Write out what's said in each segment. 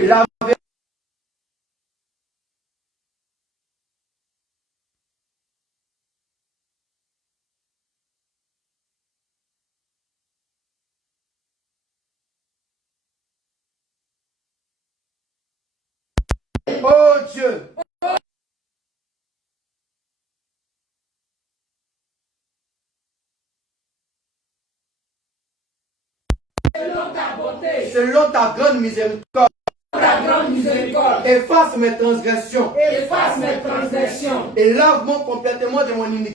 La Oh Dieu, selon ta grande miséricorde, efface mes transgressions et lave-moi complètement de mon iniquité.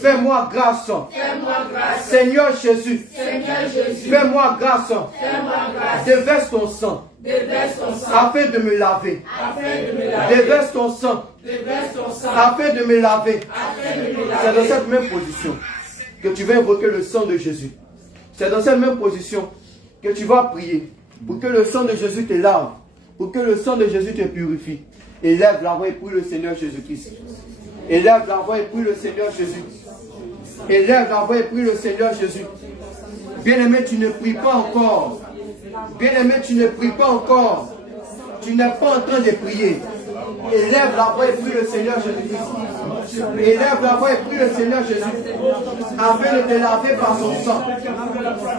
Fais-moi grâce. Seigneur Jésus. Fais-moi grâce. Déverse ton sang. Afin de me laver. Déverse ton sang. Afin de me laver. C'est dans cette même position que tu vas invoquer le sang de Jésus. C'est dans cette même position que tu vas prier pour que le sang de Jésus te lave. Pour que le sang de Jésus te purifie. Élève la voix et prie le Seigneur Jésus-Christ. Élève la voix et prie le Seigneur Jésus. Élève la voix et prie le Seigneur Jésus. Bien-aimé, tu ne pries pas encore. Bien-aimé, tu ne pries pas encore. Tu n'es pas en train de prier. Élève la voix et prie le Seigneur Jésus. Élève la voix et prie le Seigneur Jésus. Afin de te laver par son sang.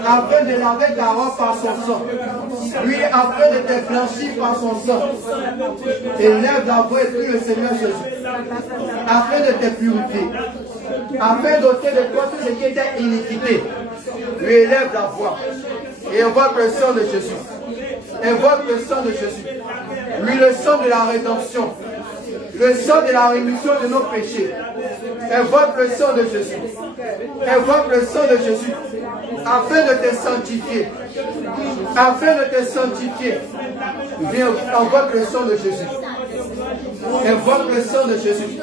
Afin de laver ta robe par son sang. Lui, afin de te blanchir par son sang. Élève la voix et prie le Seigneur Jésus. Afin de te purifier. Afin d'ôter de toi tout ce qui était iniquité. Lui élève la voix. Et invoque le sang de Jésus. Invoque le sang de Jésus. Lui, le sang de la rédemption. Le sang de la rémission de nos péchés. Invoque le sang de Jésus. Invoque le sang de Jésus. Afin de te sanctifier. Afin de te sanctifier. Viens, invoque le sang de Jésus. Invoque le sang de Jésus.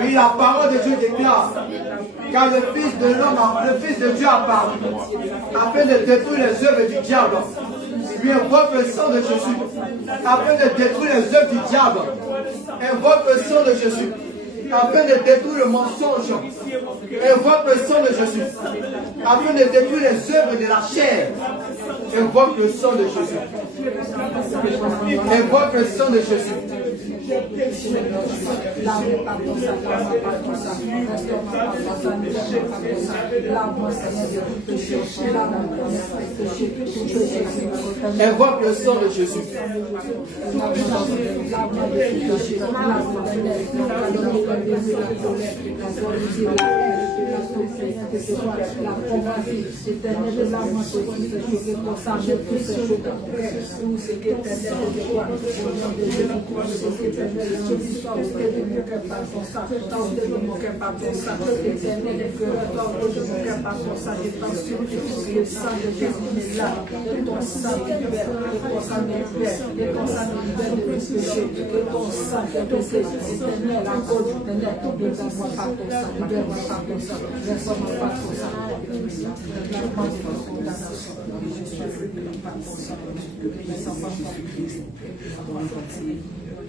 Oui, la parole de Dieu déclare, car le Fils de l'homme, le Fils de Dieu a parlé, afin de détruire les œuvres du diable. Lui invoque le sang de Jésus, afin de détruire les œuvres du diable. Invoque le sang de Jésus, afin de détruire le mensonge. Invoque le sang de Jésus, afin de détruire les œuvres de la chair. Invoque le sang de Jésus. Invoque le sang de Jésus. Invoque le sang de Jésus.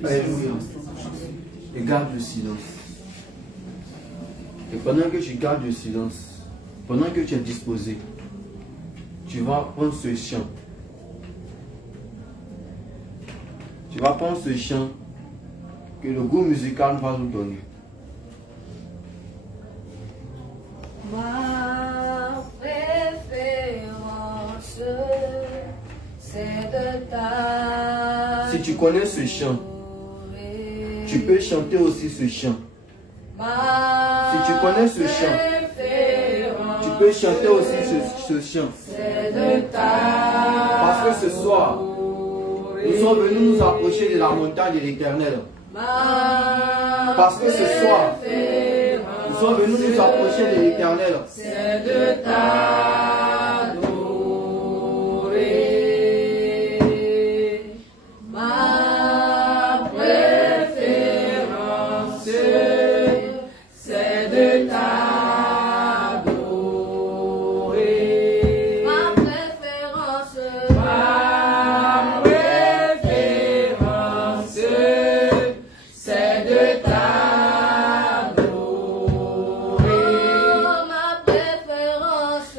Alléluia. Et garde le silence. Et pendant que tu gardes le silence, pendant que tu es disposé, tu vas prendre ce chant. Tu vas prendre ce chant que le groupe musical va nous donner. Ma préférence, c'est de ta. Si tu connais ce chant, tu peux chanter aussi ce chant. Si tu connais ce chant, tu peux chanter aussi ce chant. c'est de ta Parce que ce soir, nous sommes venus nous approcher de la montagne de l'Éternel. Parce que ce soir, nous sommes venus nous approcher de l'Éternel. C'est de t'adorer. Ma préférence, c'est de t'adorer. Ma préférence, c'est de t'adorer. Oh, ma préférence.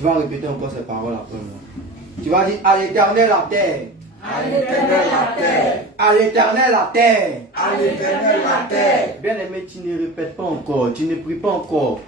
Tu vas répéter encore ces paroles après moi. Tu vas dire à l'Éternel la terre. À l'Éternel la terre. À l'Éternel la terre. À l'Éternel la terre. Bien-aimé, tu ne répètes pas encore, tu ne pries pas encore.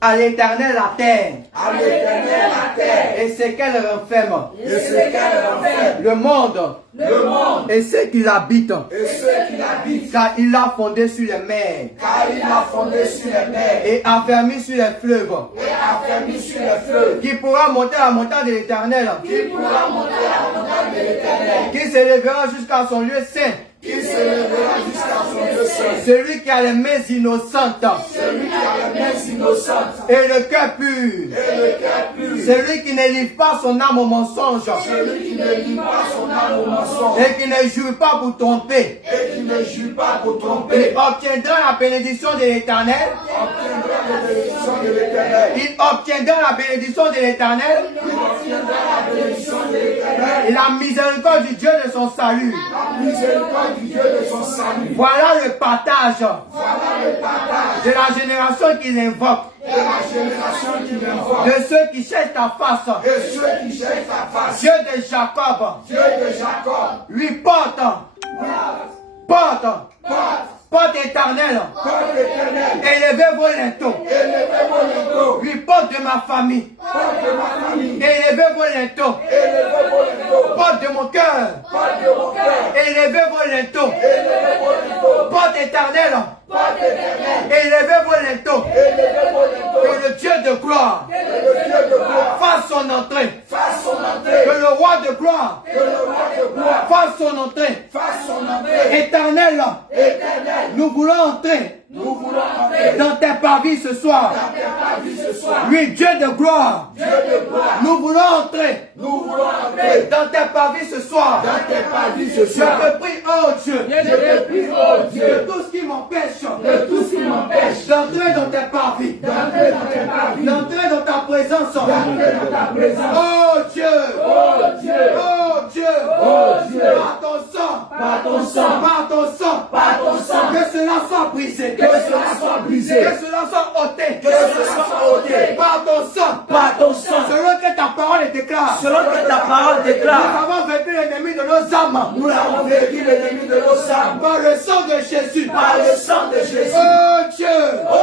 À l'Éternel la terre. À l'Éternel la terre. Et c'est qu'elle renferme. Et ce qu'elle renferme. Le monde. Le monde. Et ceux qui l'habitent. Et ceux qui l'habitent. Car il l'a fondé sur les mers. Car il a fondé sur les mers. Et affermi sur les fleuves. Et affermi sur les fleuves. Qui pourra monter à la montagne de l'Éternel. Qui pourra monter à la montagne de l'Éternel. Qui s'élèvera jusqu'à son lieu saint. Qui se lèvera jusqu'à son lieu saint. Celui qui a les mains innocentes. Celui qui a les mains innocentes. Et le cœur pur. Et le cœur pur. Celui qui ne livre pas son âme au mensonge. Celui qui ne livre pas son âme au mensonge. Et qui ne jure pas pour tromper. Et qui ne jure pas pour Il tromper. obtiendra la bénédiction de l'Éternel. Obtiendra la bénédiction de l'Éternel. Il obtiendra la bénédiction de l'Éternel. Il obtiendra la bénédiction de l'Éternel. Et la miséricorde du Dieu de son salut. La miséricorde du Dieu de son salut. Voilà le partage Voilà le partage de la génération qu'il invoque. de la génération qui m'invoque. De ceux qui cherchent ta face. Et ceux qui cherchent ta face. Dieu de Jacob. Dieu de Jacob. Lui porte. Porte. Porte éternelle. Porte éternelle. Élevez vos linteaux. Élevez vos linteaux. Lui porte de ma famille. Porte de ma famille. Élevez vos linteaux. Élevez vos linteaux. Porte de mon cœur. Porte de mon cœur. Élevez vos linteaux. Élevez vos linteaux. Porte éternelle. Porte éternelle. Élevez vos linteaux. Élevez vos linteaux. Que le Dieu de gloire Que le Dieu de gloire fasse son entrée. fasse son entrée. Que le roi de gloire Que le roi de gloire fasse son entrée. fasse son entrée. Éternel, Éternel, nous voulons entrer nous voulons entrer dans tes parvis ce soir. dans tes parvis ce soir. Oui, Dieu de gloire, Dieu de gloire, nous voulons entrer nous voulons entrer dans tes parvis ce soir. dans tes parvis ce Je soir. te prie, oh Dieu, Je te prie, oh de Dieu, tout ce qui m'empêche de tout ce qui m'empêche d'entrer dans tes parvis, d'entrer dans tes parvis, d'entrer dans ta présence. d'entrer dans ta présence. Oh Dieu, Oh Dieu, oh Dieu, oh Dieu, par ton sang, par ton sang, par ton sang, par ton sang, que cela soit brisé, que cela soit brisé, que cela soit ôté, que cela soit ôté, par ton sang, par ton sang, selon que ta parole déclare. selon que ta parole Nous déclare. avons vaincu l'ennemi de nos âmes Nous avons vaincu l'ennemi de nos âmes par le sang de Jésus. par le sang de Jésus. Oh Dieu, Oh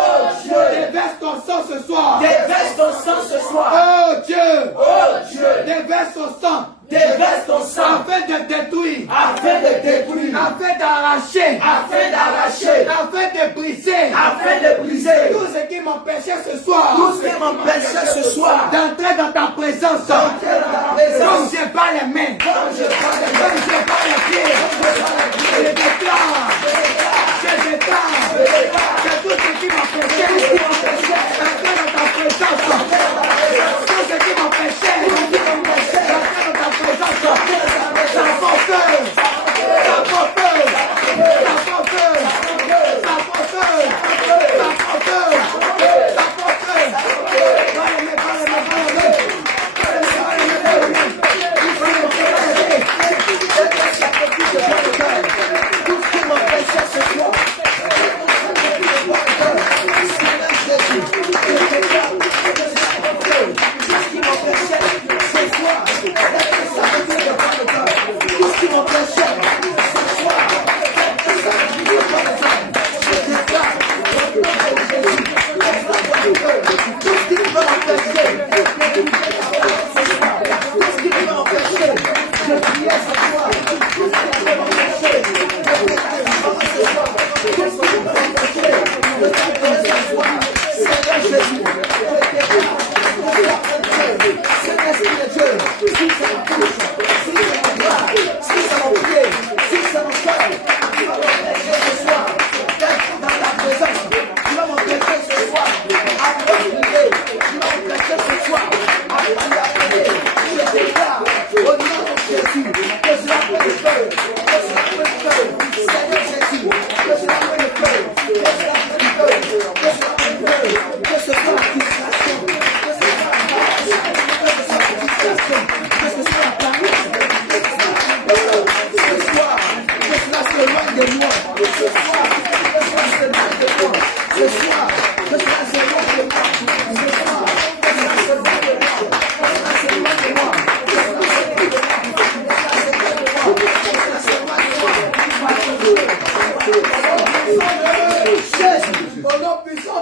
Dieu, déverse ton sang ce soir. déverse ton sang ce soir. Oh Dieu, Oh Dieu, déverse ton sang déverse ton sang afin de détruire, afin de détruire, afin d'arracher, afin d'arracher, afin de briser afin de briser tout ce qui m'empêchait ce soir tout ce qui m'empêchait ce soir d'entrer dans ta présence. d'entrer dans ta Comme présence. j'ai pas les mains, Comme je prends les comme j'ai pas les pieds, je déclare que tout ce qui m'empêchait d'entrer dans ta présence, tout ce qui m'empêchait d'entrer dans ta présence, ça prend feu, ça prend feu, ça prend feu, ça prend feu, ça prend feu, ça prend feu. tout ce qui m'empêchait ce soir.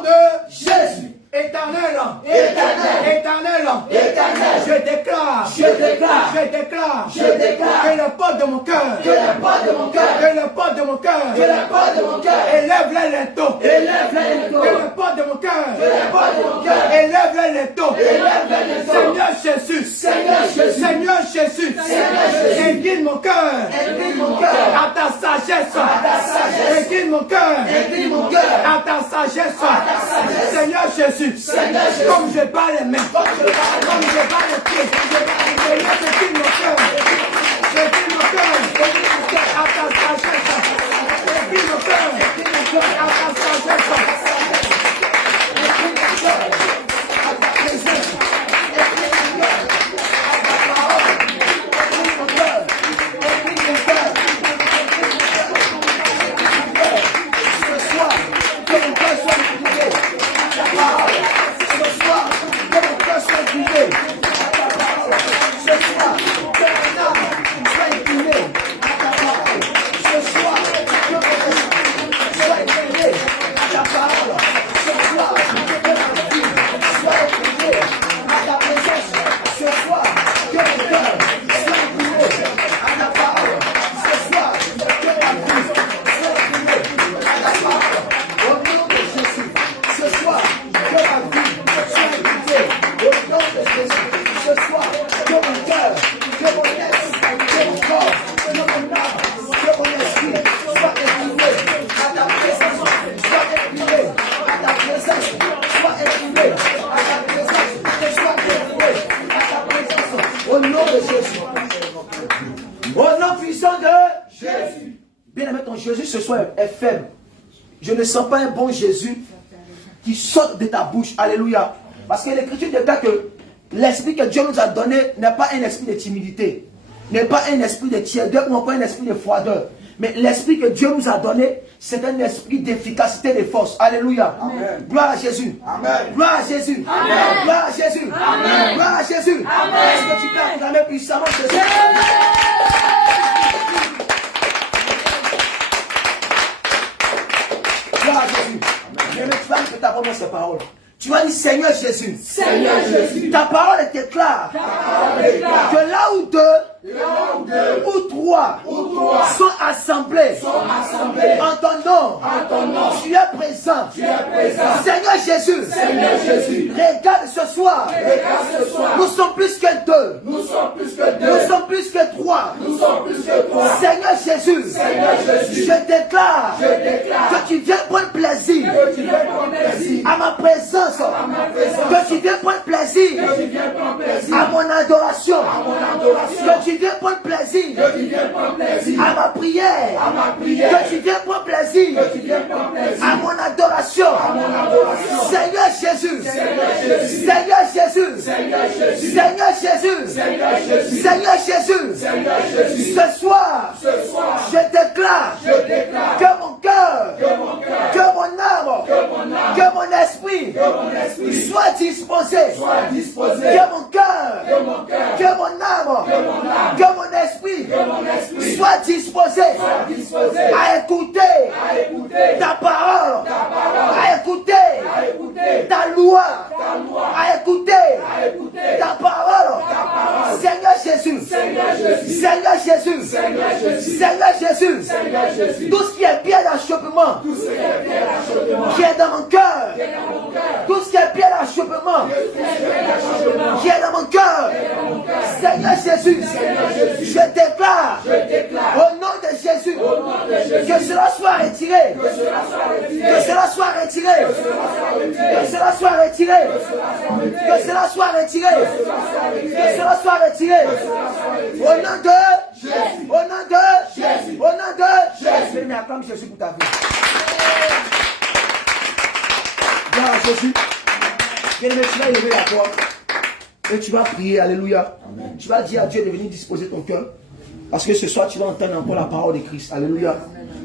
de Jésus. éternel, Éternel. éternel, Éternel. je déclare, Je déclare. je déclare, Je déclare. que les portes de mon cœur, Que les portes de mon cœur. que les portes de mon cœur, Que les portes de mon cœur. élève-les les taux, Élève-les les taux. que les portes de mon cœur, Que les portes de mon cœur. élève-les les taux, Élève-les les taux. Seigneur Jésus, Seigneur Jésus. Seigneur Jésus, Seigneur Jésus. incline mon cœur, Incline mon cœur. à ta sagesse, À ta sagesse. incline mon cœur, Incline mon cœur. à ta sagesse, sagesse. Seigneur Jésus, Seigneur Jésus. comme je bats les mains, Comme je bats les mains. comme je bats les pieds, Seigneur, incline mon cœur, incline mon cœur, à ta sagesse, incline mon cœur, à ta sagesse. Au nom de Jésus. Au nom puissant de Jésus. Bien-aimé, ton Jésus ce soir est faible. Je ne sens pas un bon Jésus qui saute de ta bouche. Alléluia. Parce que l'Écriture déclare que l'esprit que Dieu nous a donné n'est pas un esprit de timidité, n'est pas un esprit de tiédeur ou encore un esprit de froideur. Mais l'esprit que Dieu nous a donné, c'est un esprit d'efficacité et de force. Alléluia. Amen. Gloire à Jésus. Amen. Gloire à Jésus. Amen. Gloire à Jésus. Amen. Gloire à Jésus. Amen. Est-ce que tu peux acclamer puissamment Jésus? Gloire à Jésus. Je vais te faire ta promesse, ces paroles. Tu vas dire Seigneur Jésus. Seigneur Jésus. Ta parole déclare que là où deux ou trois sont assemblés en ton nom, tu es présent. Seigneur Jésus, regarde ce soir. Nous sommes plus que deux. Nous sommes plus que trois. Seigneur Jésus, je déclare que tu viens prendre plaisir à ma présence. Que tu viens prendre plaisir à mon adoration. Que tu viens prendre plaisir à ma prière. Que tu viens prendre plaisir à mon adoration. Seigneur Jésus. Seigneur Jésus. Seigneur Jésus. Seigneur Jésus. Ce soir, je déclare que mon cœur, que mon âme, que mon esprit soit disposé. Que mon cœur, que mon âme, que mon esprit soit disposé à écouter ta parole, à écouter ta loi, à écouter ta parole. Seigneur Jésus, Seigneur Jésus, Seigneur Jésus, tout ce qui est bien d'achoppement, qui est dans mon cœur, tout ce qui est bien d'achoppement, qui est dans mon cœur, Seigneur Jésus, je déclare au nom de Jésus que cela soit retiré, que cela soit retiré, que cela soit retiré, que cela soit retiré, que cela soit retiré, au nom de Jésus, au nom de Jésus, au nom de Jésus. Mais acclame Jésus pour ta vie. Gloire à Jésus. Bien-aimé, tu vas élever la voix et tu vas prier, alléluia. Amen. Tu vas dire à Dieu de venir disposer ton cœur. Parce que ce soir, tu vas entendre encore la parole de Christ. Alléluia.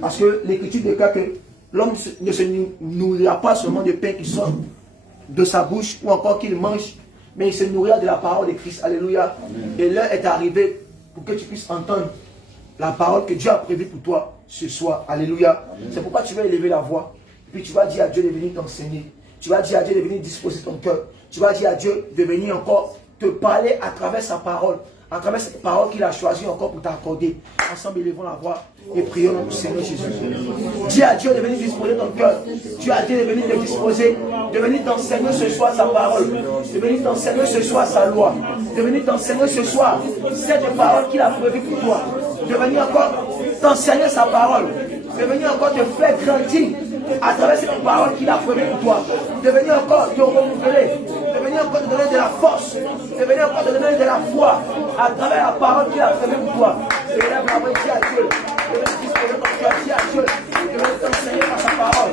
Parce que l'Écriture déclare que l'homme ne se nourrira pas seulement de pain qui sort de sa bouche ou encore qu'il mange, mais il se nourrira de la parole de Christ. Alléluia. Amen. Et l'heure est arrivée pour que tu puisses entendre la parole que Dieu a prévue pour toi ce soir. Alléluia. C'est pourquoi tu vas élever la voix. Puis tu vas dire à Dieu de venir t'enseigner. Tu vas dire à Dieu de venir disposer ton cœur. Tu vas dire à Dieu de venir encore te parler à travers sa parole. À travers cette parole qu'il a choisie encore pour t'accorder. Ensemble, élevons la voix et prions notre Seigneur Jésus. Dis à Dieu de venir disposer ton cœur. Tu as dit de venir te disposer, de venir t'enseigner ce soir sa parole, de venir t'enseigner ce soir sa loi, de venir t'enseigner ce soir cette parole qu'il a prévue pour toi, de venir encore t'enseigner sa parole, de venir encore te faire grandir à travers cette parole qu'il a prévue pour toi, de venir encore te renouveler, de venir encore te donner de la force, de venir encore te donner de la foi à travers la parole qu'il a prévue pour toi. Élève la main, dis à Dieu, de venir disposer ton cœur, dis à Dieu, de venir t'enseigner par sa parole.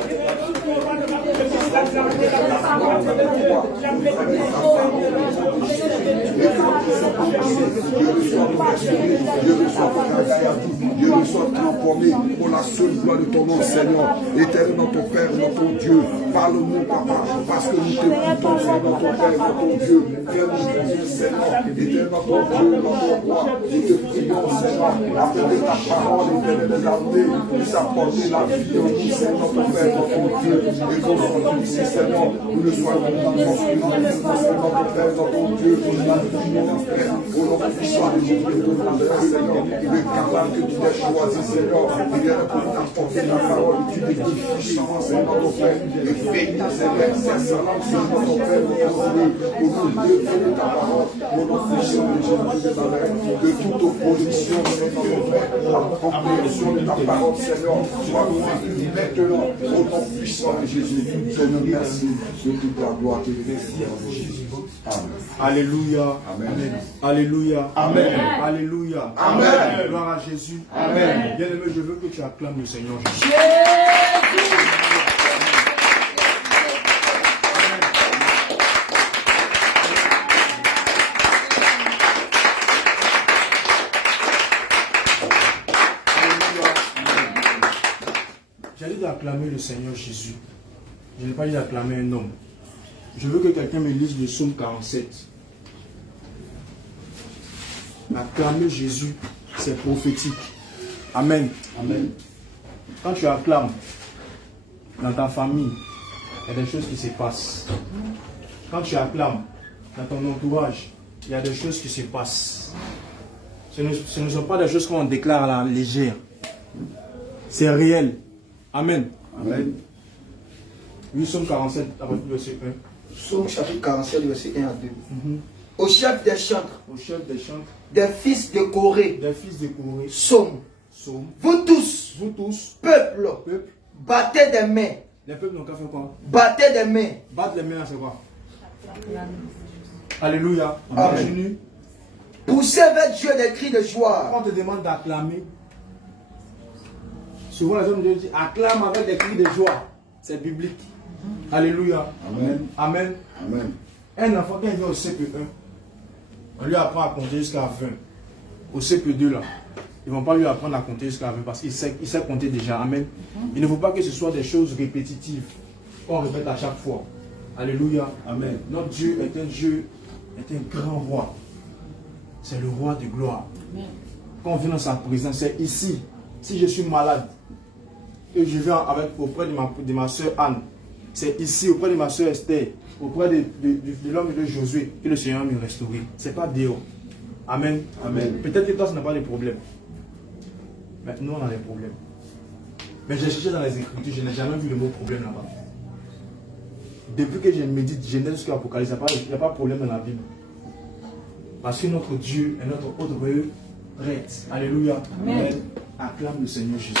Dieu nous soit transformé pour la seule gloire de ton nom, Seigneur. Éternel notre Père, notre Dieu, parle-nous, Papa, parce que nous t'écoutons, Seigneur, notre Père, notre Dieu. Fais-nous bien, Seigneur. Éternel notre Dieu, notre roi, nous te prions, Seigneur, apporter ta parole, éternel des armées, nous apporter la vie en nous, Seigneur, notre Père, notre Dieu. Et qu'on soit ici, Seigneur, nous ne soyons pas construits, Seigneur, notre Père, notre Dieu, la vie, notre Père, au nom puissant de Jésus, Seigneur, le canal que tu as choisi, Seigneur, il est pour t'apporter la parole, tu l'édifies, Seigneur, notre Père, et bénis, Seigneur, sincèrement, Seigneur, notre Père, notre Dieu, au nom de ta parole, au nom puissant de Jésus, de toute opposition, Seigneur, notre Père, la compréhension de ta parole, Seigneur, soit vaincue maintenant, au nom puissant de Jésus, Seigneur, merci de toute la gloire que tu fais. Amen. Alléluia. Amen. Alléluia. Amen. Alléluia. Amen. Gloire à Jésus. Amen. Bien-aimé, je veux que tu acclames le Seigneur Jésus. J'ai dit d'acclamer le Seigneur Jésus. Je n'ai pas dit d'acclamer un homme. Je veux que quelqu'un me lise le psaume 47. Acclamer Jésus, c'est prophétique. Amen. Amen. Quand tu acclames dans ta famille, il y a des choses qui se passent. Quand tu acclames dans ton entourage, il y a des choses qui se passent. Ce ne sont pas des choses qu'on déclare à la légère. C'est réel. Amen. Amen. Oui, psaume 47, verset 1. Psaume chapitre 47, verset 1 à 2. Au chef des chantres, Au chef des chants, des fils de Corée, des fils de Corée, psaume, psaume, vous tous, peuple, peuple, battez des mains, les peuples n'ont qu'à faire quoi? battez des mains. Battre les mains, là, c'est quoi? Alléluia. Amen. Continue. Poussez vers Dieu des cris de joie. Quand on te demande d'acclamer, souvent les hommes disent acclame avec des cris de joie. C'est biblique. Alléluia. Amen. Amen. Amen. Un enfant, quand il vient au CP1, on lui apprend à compter jusqu'à 20. Au CP2, là, ils ne vont pas lui apprendre à compter jusqu'à 20 parce qu'il sait compter déjà. Amen. Il ne faut pas que ce soit des choses répétitives qu'on répète à chaque fois. Alléluia. Amen. Notre Dieu est un Dieu, est un grand roi. C'est le roi de gloire. Quand on vient dans sa présence, c'est ici. Si je suis malade et je viens auprès de ma soeur Anne, c'est ici, auprès de ma soeur Esther, auprès de l'homme de Josué, que le Seigneur me restaurer. Ce n'est pas dehors. Amen. Amen. Peut-être que toi, tu n'as pas de problème. Mais nous, on a des problèmes. Mais j'ai cherché dans les Écritures, je n'ai jamais vu le mot problème là-bas. Depuis que je médite, je n'ai jusqu'à l'Apocalypse, il n'y a pas de problème dans la Bible. Parce que notre Dieu est notre haute retraite. Alléluia. Amen. Acclame le Seigneur Jésus.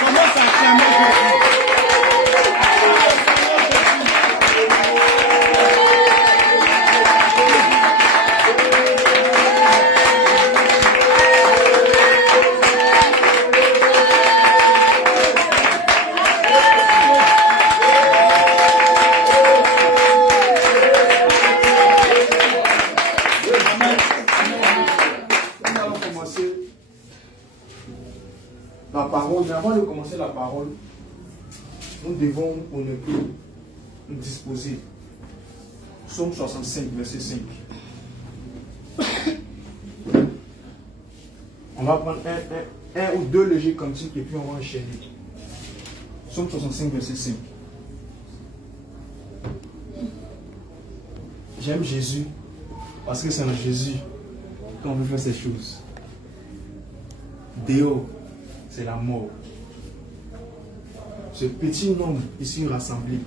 Commence à acclamer Jésus. La parole, mais avant de commencer la parole, nous devons, on ne peut nous disposer. Psaume 65, verset 5. On va prendre un ou deux légers cantiques et puis on va enchaîner. Psaume 65, verset 5. J'aime Jésus parce que c'est en Jésus qu'on veut faire ces choses. Déo, c'est la mort. Ce petit nombre ici rassemblé,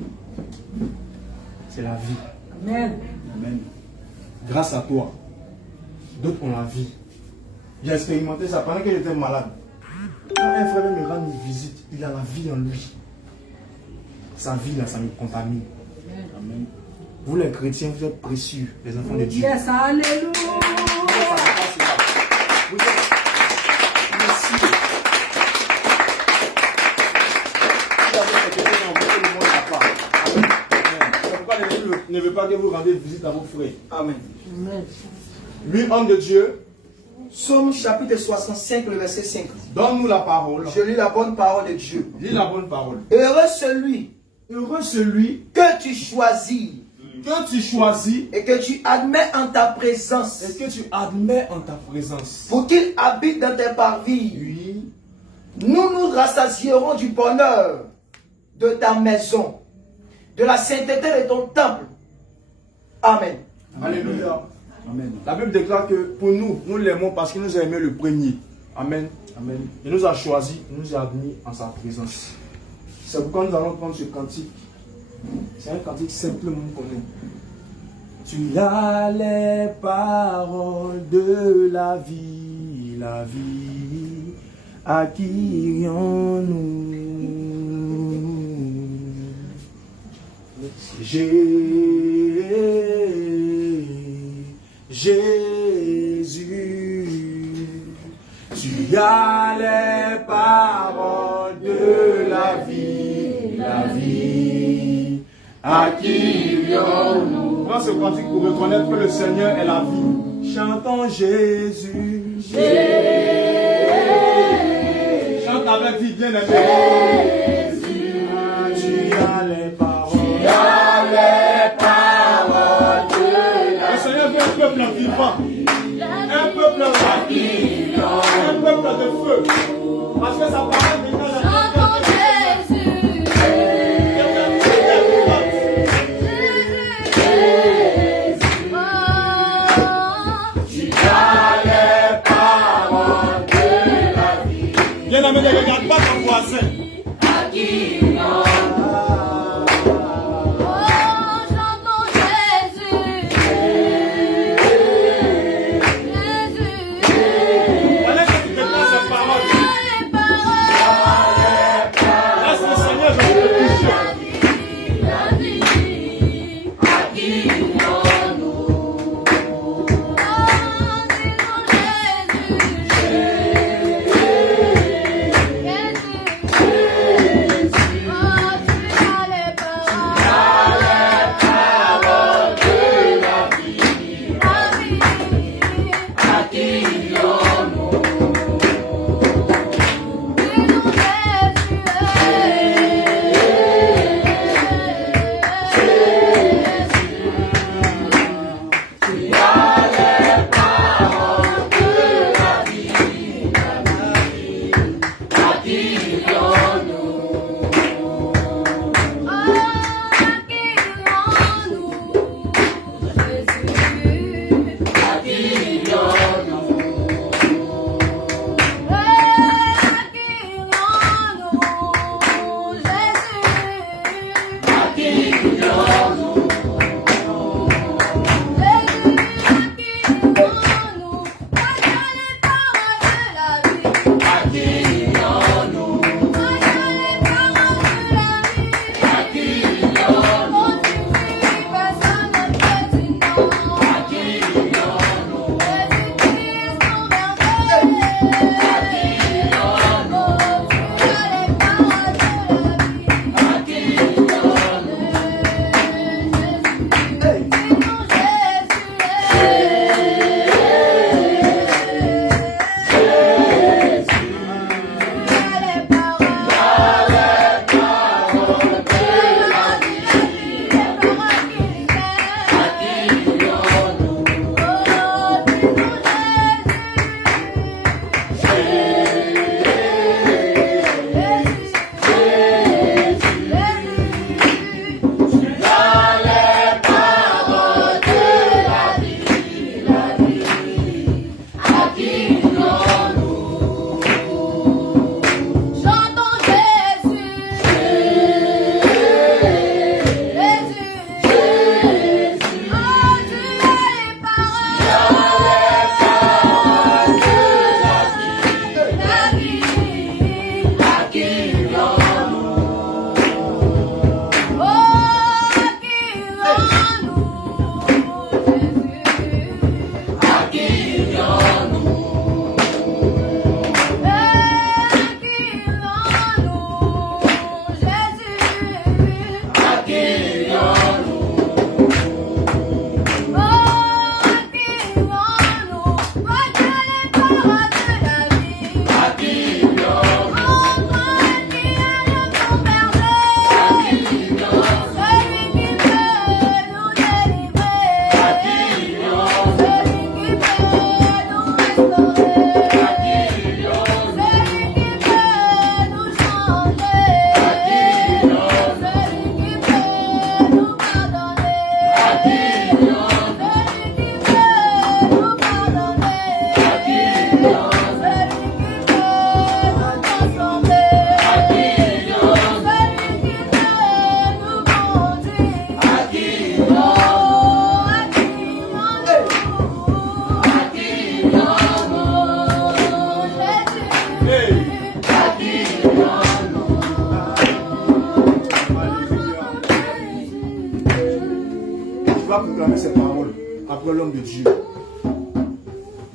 c'est la vie. Amen. Amen. Grâce à toi, d'autres ont la vie. J'ai expérimenté ça pendant que j'étais malade. Quand un frère me rend une visite, il a la vie en lui. Sa vie là, ça me contamine. Amen. Vous les chrétiens, vous êtes précieux, les enfants de Dieu. Yes, alléluia. Vous êtes précieux. Vous avez quelque chose en vous que le monde n'a pas. Amen. C'est pourquoi l'Église ne veut pas que vous rendez visite à vos frères. Amen. Lui, homme de Dieu, Psaume chapitre 65, le verset 5. donne-nous la parole. Je lis la bonne parole de Dieu. Lis la bonne parole. Heureux celui que tu choisis et et que tu admets en ta présence que tu admets en ta présence. pour qu'il habite dans tes parvis. Oui. Nous nous rassasierons du bonheur de ta maison, de la sainteté de ton temple. Amen. Alléluia. Amen. La Bible déclare que pour nous, nous l'aimons parce qu'il nous a aimé le premier. Amen. Amen. Il nous a choisis, il nous a admis en sa présence. C'est pourquoi nous allons prendre ce cantique. C'est un cantique simplement connu. Tu as les paroles de la vie, à qui irions-nous? Jésus, tu as les paroles de la vie, à qui irions-nous? Prends ce cantique pour reconnaître que le Seigneur est la vie. Chantons Jésus. Chante avec vie, bien aimé. Tu as les paroles. Le Seigneur veut un peuple vivant. Un peuple vivant. Un peuple de feu. Parce que sa parole dégage la bien aimé, ne regarde pas ton voisin. Voilà que tu déclares cette parole. Laisse le Seigneur venir te toucher.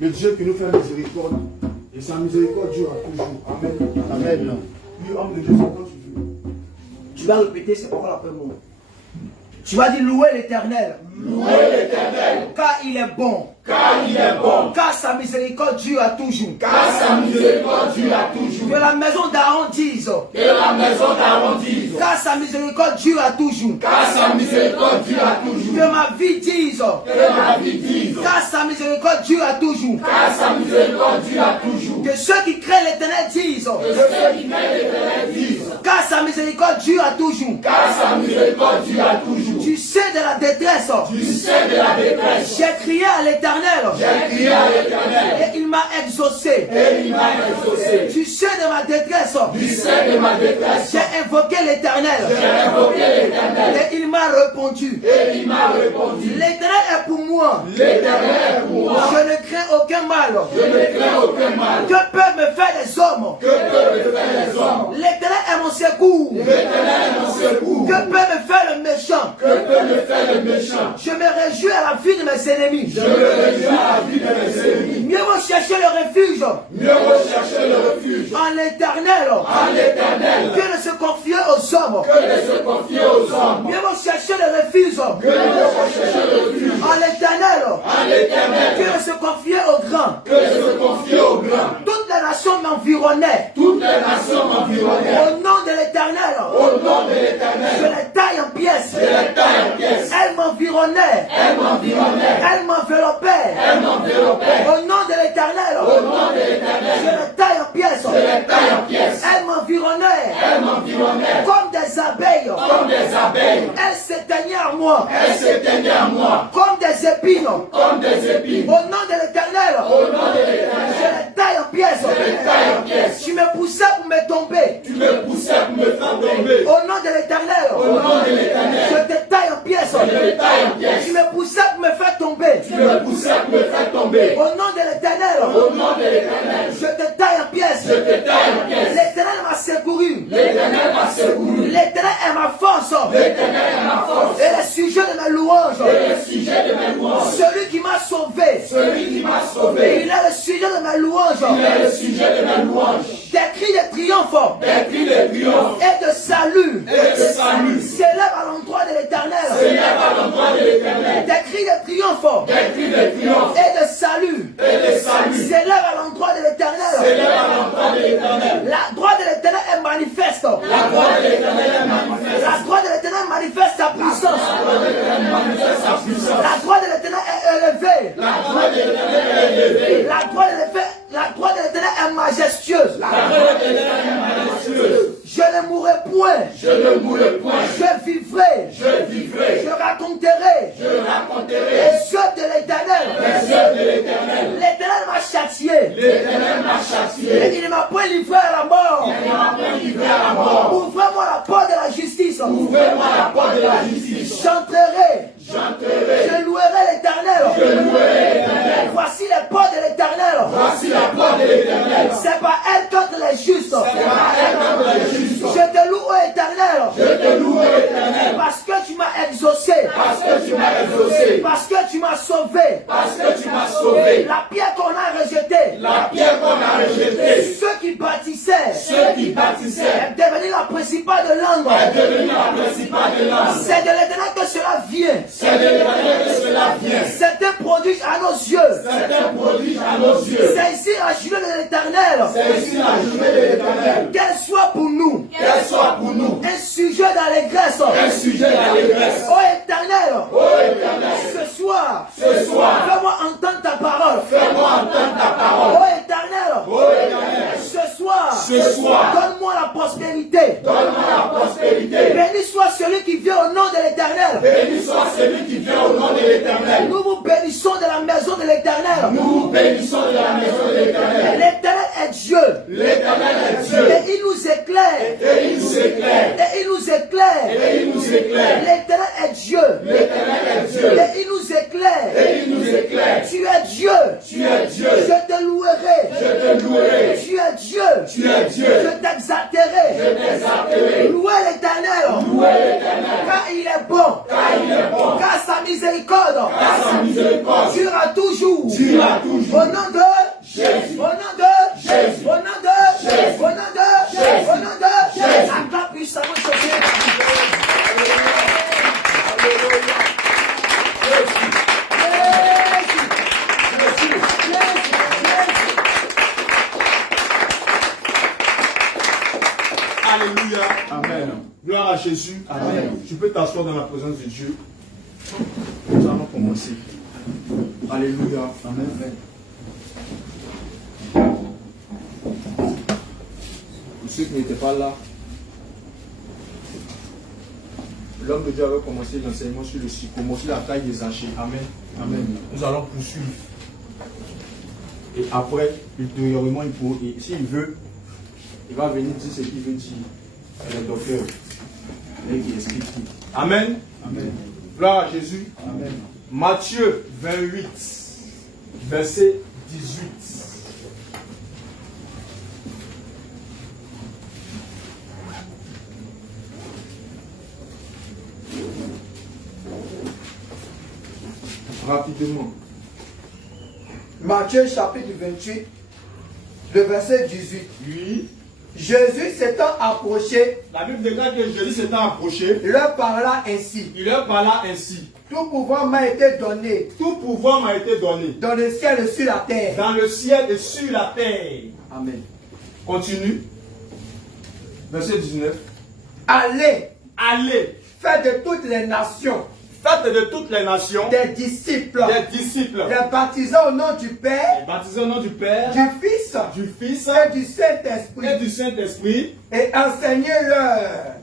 Le Dieu qui nous fait miséricorde. Et sa miséricorde dure à toujours. Amen. Amen. Oui, homme de Dieu, c'est quand tu veux. Tu vas répéter ces paroles après moi. Tu vas dire louer l'Éternel. Louez l'Éternel, Car il est bon. car il est bon, Car sa miséricorde dure à toujours. car sa miséricorde dure à toujours. Que la maison d'Aaron dise. Que la maison d'Aaron dise, Car sa miséricorde dure à toujours. car sa miséricorde dure à toujours. Que ma vie dise. Que ma vie dise, Car sa miséricorde dure à toujours. car sa miséricorde dure à toujours. Que ceux qui craignent l'Éternel disent. Que ceux qui craignent l'Éternel disent, Car sa miséricorde dure à toujours. car sa miséricorde dure à toujours. Tu sais de la détresse. Tu sais de la détresse. J'ai crié à l'Éternel. J'ai crié à l'Éternel, Et il m'a exaucé. et il m'a exaucé. Tu sais de ma détresse. Tu sais de ma détresse. J'ai invoqué l'Éternel. J'ai invoqué l'Éternel, Et il m'a répondu. et il m'a répondu. L'Éternel est pour moi. L'Éternel est pour moi. Je ne crains aucun mal. Je ne crains aucun mal. Que peuvent me faire les hommes? Que peuvent me faire les hommes? L'Éternel est mon secours. L'Éternel est mon secours. Que peut me faire le méchant? Que peut me faire le méchant? Je me réjouis à la vie de mes ennemis. Je me réjouis à la vie de mes ennemis. Mieux vaut chercher le refuge Mieux vaut chercher le refuge en l'Éternel en l'Éternel que de se confier aux hommes. que de se confier aux hommes. Mieux vaut chercher le refuge Que de chercher le refuge en l'Éternel en l'Éternel que de se confier aux grands. que de se confier aux grands. Toutes les nations m'environnaient. Toutes les nations m'environnaient. Au nom de l'Éternel, Au nom de je l'Éternel, les taille en pièces. je les taille en pièces. Elles m'environnaient. Elles m'environnaient. Elles m'enveloppaient. Elles m'enveloppaient. Au nom de l'Éternel, Au nom de l'Éternel, je les taille en pièces. je les taille en pièces. Elles m'environnaient Elles m'environnaient comme des abeilles. comme des abeilles. Elles s'éteignaient en moi Elles s'éteignaient à moi comme des épines. comme des épines. Au nom de l'Éternel, Au nom de l'Éternel, je les taille en pièces. je les taille en pièces. Tu me poussais pour me tomber. Tu me poussais pour me faire tomber. Au nom de l'Éternel, Au nom de l'Éternel, je te taille en pièces. je les taille en pièces. Tu me poussais pour me faire tomber. Tu me poussais pour me faire tomber. Au nom de l'Éternel, Au nom de l'Éternel, je te taille en pièces. je te taille en pièces. L'Éternel m'a secouru. L'Éternel m'a secouru. L'Éternel est ma force. L'Éternel est ma force. Et le sujet de mes louanges. Et le sujet de mes louanges. Celui qui m'a sauvé. Celui qui m'a sauvé. Il est le sujet de mes louanges. Il est le sujet de mes louanges. Des cris de triomphe Des cris de triomphe et de salut et de salut s'élèvent à l'endroit de l'Éternel. s'élèvent à l'endroit de l'Éternel. Des cris de triomphe Des cris de triomphe et de salut et de salut s'élèvent à l'endroit de l'Éternel. s'élèvent à l'endroit de l'Éternel. La droite de l'Éternel est manifeste. La gloire de l'Éternel est manifeste. La droite de l'Éternel manifeste sa puissance. Manifeste sa puissance. La droite de l'Éternel est élevée. La gloire de l'Éternel est élevée. La droite de l'Éternel est majestueuse. La gloire de l'Éternel est majestueuse. Je ne mourrai point. Je ne mourrai point. Je vivrai. Je vivrai. Je raconterai Je raconterai les œuvres de l'Éternel. les œuvres de l'Éternel. L'Éternel m'a châtié. L'Éternel m'a châtié. Et il ne m'a point livré à la mort. Il m'a pas livré à la mort. Ouvrez-moi la porte de la justice. Ouvrez-moi la porte de la justice. J'entrerai. J'entrerai. Je louerai l'Éternel. Je louerai l'Éternel. Voici les portes de l'Éternel. Voici la porte de l'Éternel. C'est pas elle contre les justes. C'est pas elle comme les justes. Je te loue, ô Éternel. Je te loue, l'Éternel, Parce que tu m'as exaucé. parce que tu m'as exaucé, Parce que tu m'as sauvé. parce que tu m'as sauvé. La pierre qu'on a rejetée. La pierre qu'on a rejetée, Ceux qui bâtissaient. ceux qui bâtissaient, Est devenue la principale de langue. est devenue la principale de l'âme. C'est de l'Éternel que cela vient. C'est de l'Éternel que cela vient. C'est un prodige à nos yeux. C'est un prodige à nos yeux. C'est ici la journée de l'Éternel. C'est ici la journée de l'Éternel. Qu'elle soit pour nous Qu'elle soit pour nous un sujet d'allégresse. un sujet d'allégresse. Ô Éternel, Ô Éternel, ce soir, ce soir, fais-moi entendre ta parole. fais-moi entendre ta parole. Ô Éternel, Ô Éternel, ce soir, ce soir, donne-moi la prospérité. donne-moi la prospérité. Béni soit celui qui vient au nom de l'Éternel. Béni soit celui qui vient au nom de l'Éternel. Nous vous bénissons de la maison de l'Éternel. Nous vous bénissons de la maison de l'Éternel. L'Éternel est Dieu. L'Éternel est Dieu. Et il nous éclaire. Et il nous éclaire. Et il nous éclaire. Et il nous éclaire. L'Éternel est Dieu. L'Éternel est Dieu. Et il nous éclaire. Et il nous éclaire. Tu es Dieu. Tu es Dieu. Je te louerai. Je te louerai. Tu es Dieu. Tu es Dieu. Je t'exalterai. Je t'exalterai. Louez l'Éternel. Louez l'Éternel. Car il est bon. Car il est bon. Car sa miséricorde Car sa miséricorde durera toujours. Tu l'as toujours. Au nom de Jésus. Au nom de Jésus. Au nom de Jésus. Au nom de Jésus. Au nom de Jésus. Acclame puissamment Jésus. Alléluia. Amen. Gloire à Jésus. Amen. Tu peux t'asseoir dans la présence de Dieu. Nous allons commencer. Alléluia. Amen. Pour ceux qui n'étaient pas là, l'homme de Dieu avait commencé l'enseignement sur le sycomore, sur la taille des archers. Amen. Amen. Nous allons poursuivre. Et après, ultérieurement, s'il veut, il va venir dire ce qu'il veut dire. Le docteur. Et qui explique tout. Amen. Amen. Gloire à Jésus. Amen. Matthieu 28, verset 18. Rapidement. Matthieu chapitre 28, le verset 18. Oui. Jésus s'étant approché, La Bible déclare que Jésus s'étant approché. leur parla ainsi. Il leur parla ainsi. Tout pouvoir m'a été donné Tout pouvoir m'a été donné dans le ciel et sur la terre. dans le ciel et sur la terre. Amen. Continue. Verset 19. Allez, Allez, faites de toutes les nations faites de toutes les nations des disciples, des disciples. les baptisant au nom du Père, Baptisés au nom du Père, du Fils du Fils et du et Saint-Esprit, du Saint-Esprit, et enseignez-leur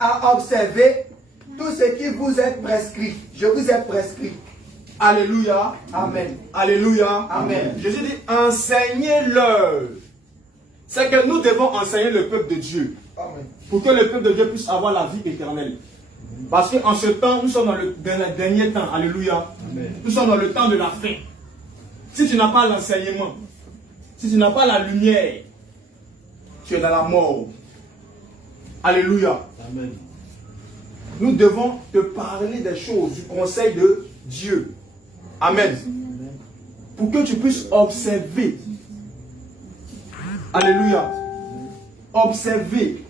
à observer tout ce qui vous est prescrit. Je vous ai prescrit. Alléluia. Amen. Alléluia. Amen. Jésus dit, enseignez-leur. C'est que nous devons enseigner le peuple de Dieu. Amen. Pour que le peuple de Dieu puisse avoir la vie éternelle. Parce qu'en ce temps, nous sommes dans le dernier temps. Alléluia. Amen. Nous sommes dans le temps de la fin. Si tu n'as pas l'enseignement, si tu n'as pas la lumière, tu es dans la mort. Alléluia. Amen. Nous devons te parler des choses, du conseil de Dieu. Amen. Pour que tu puisses observer. Alléluia. Observer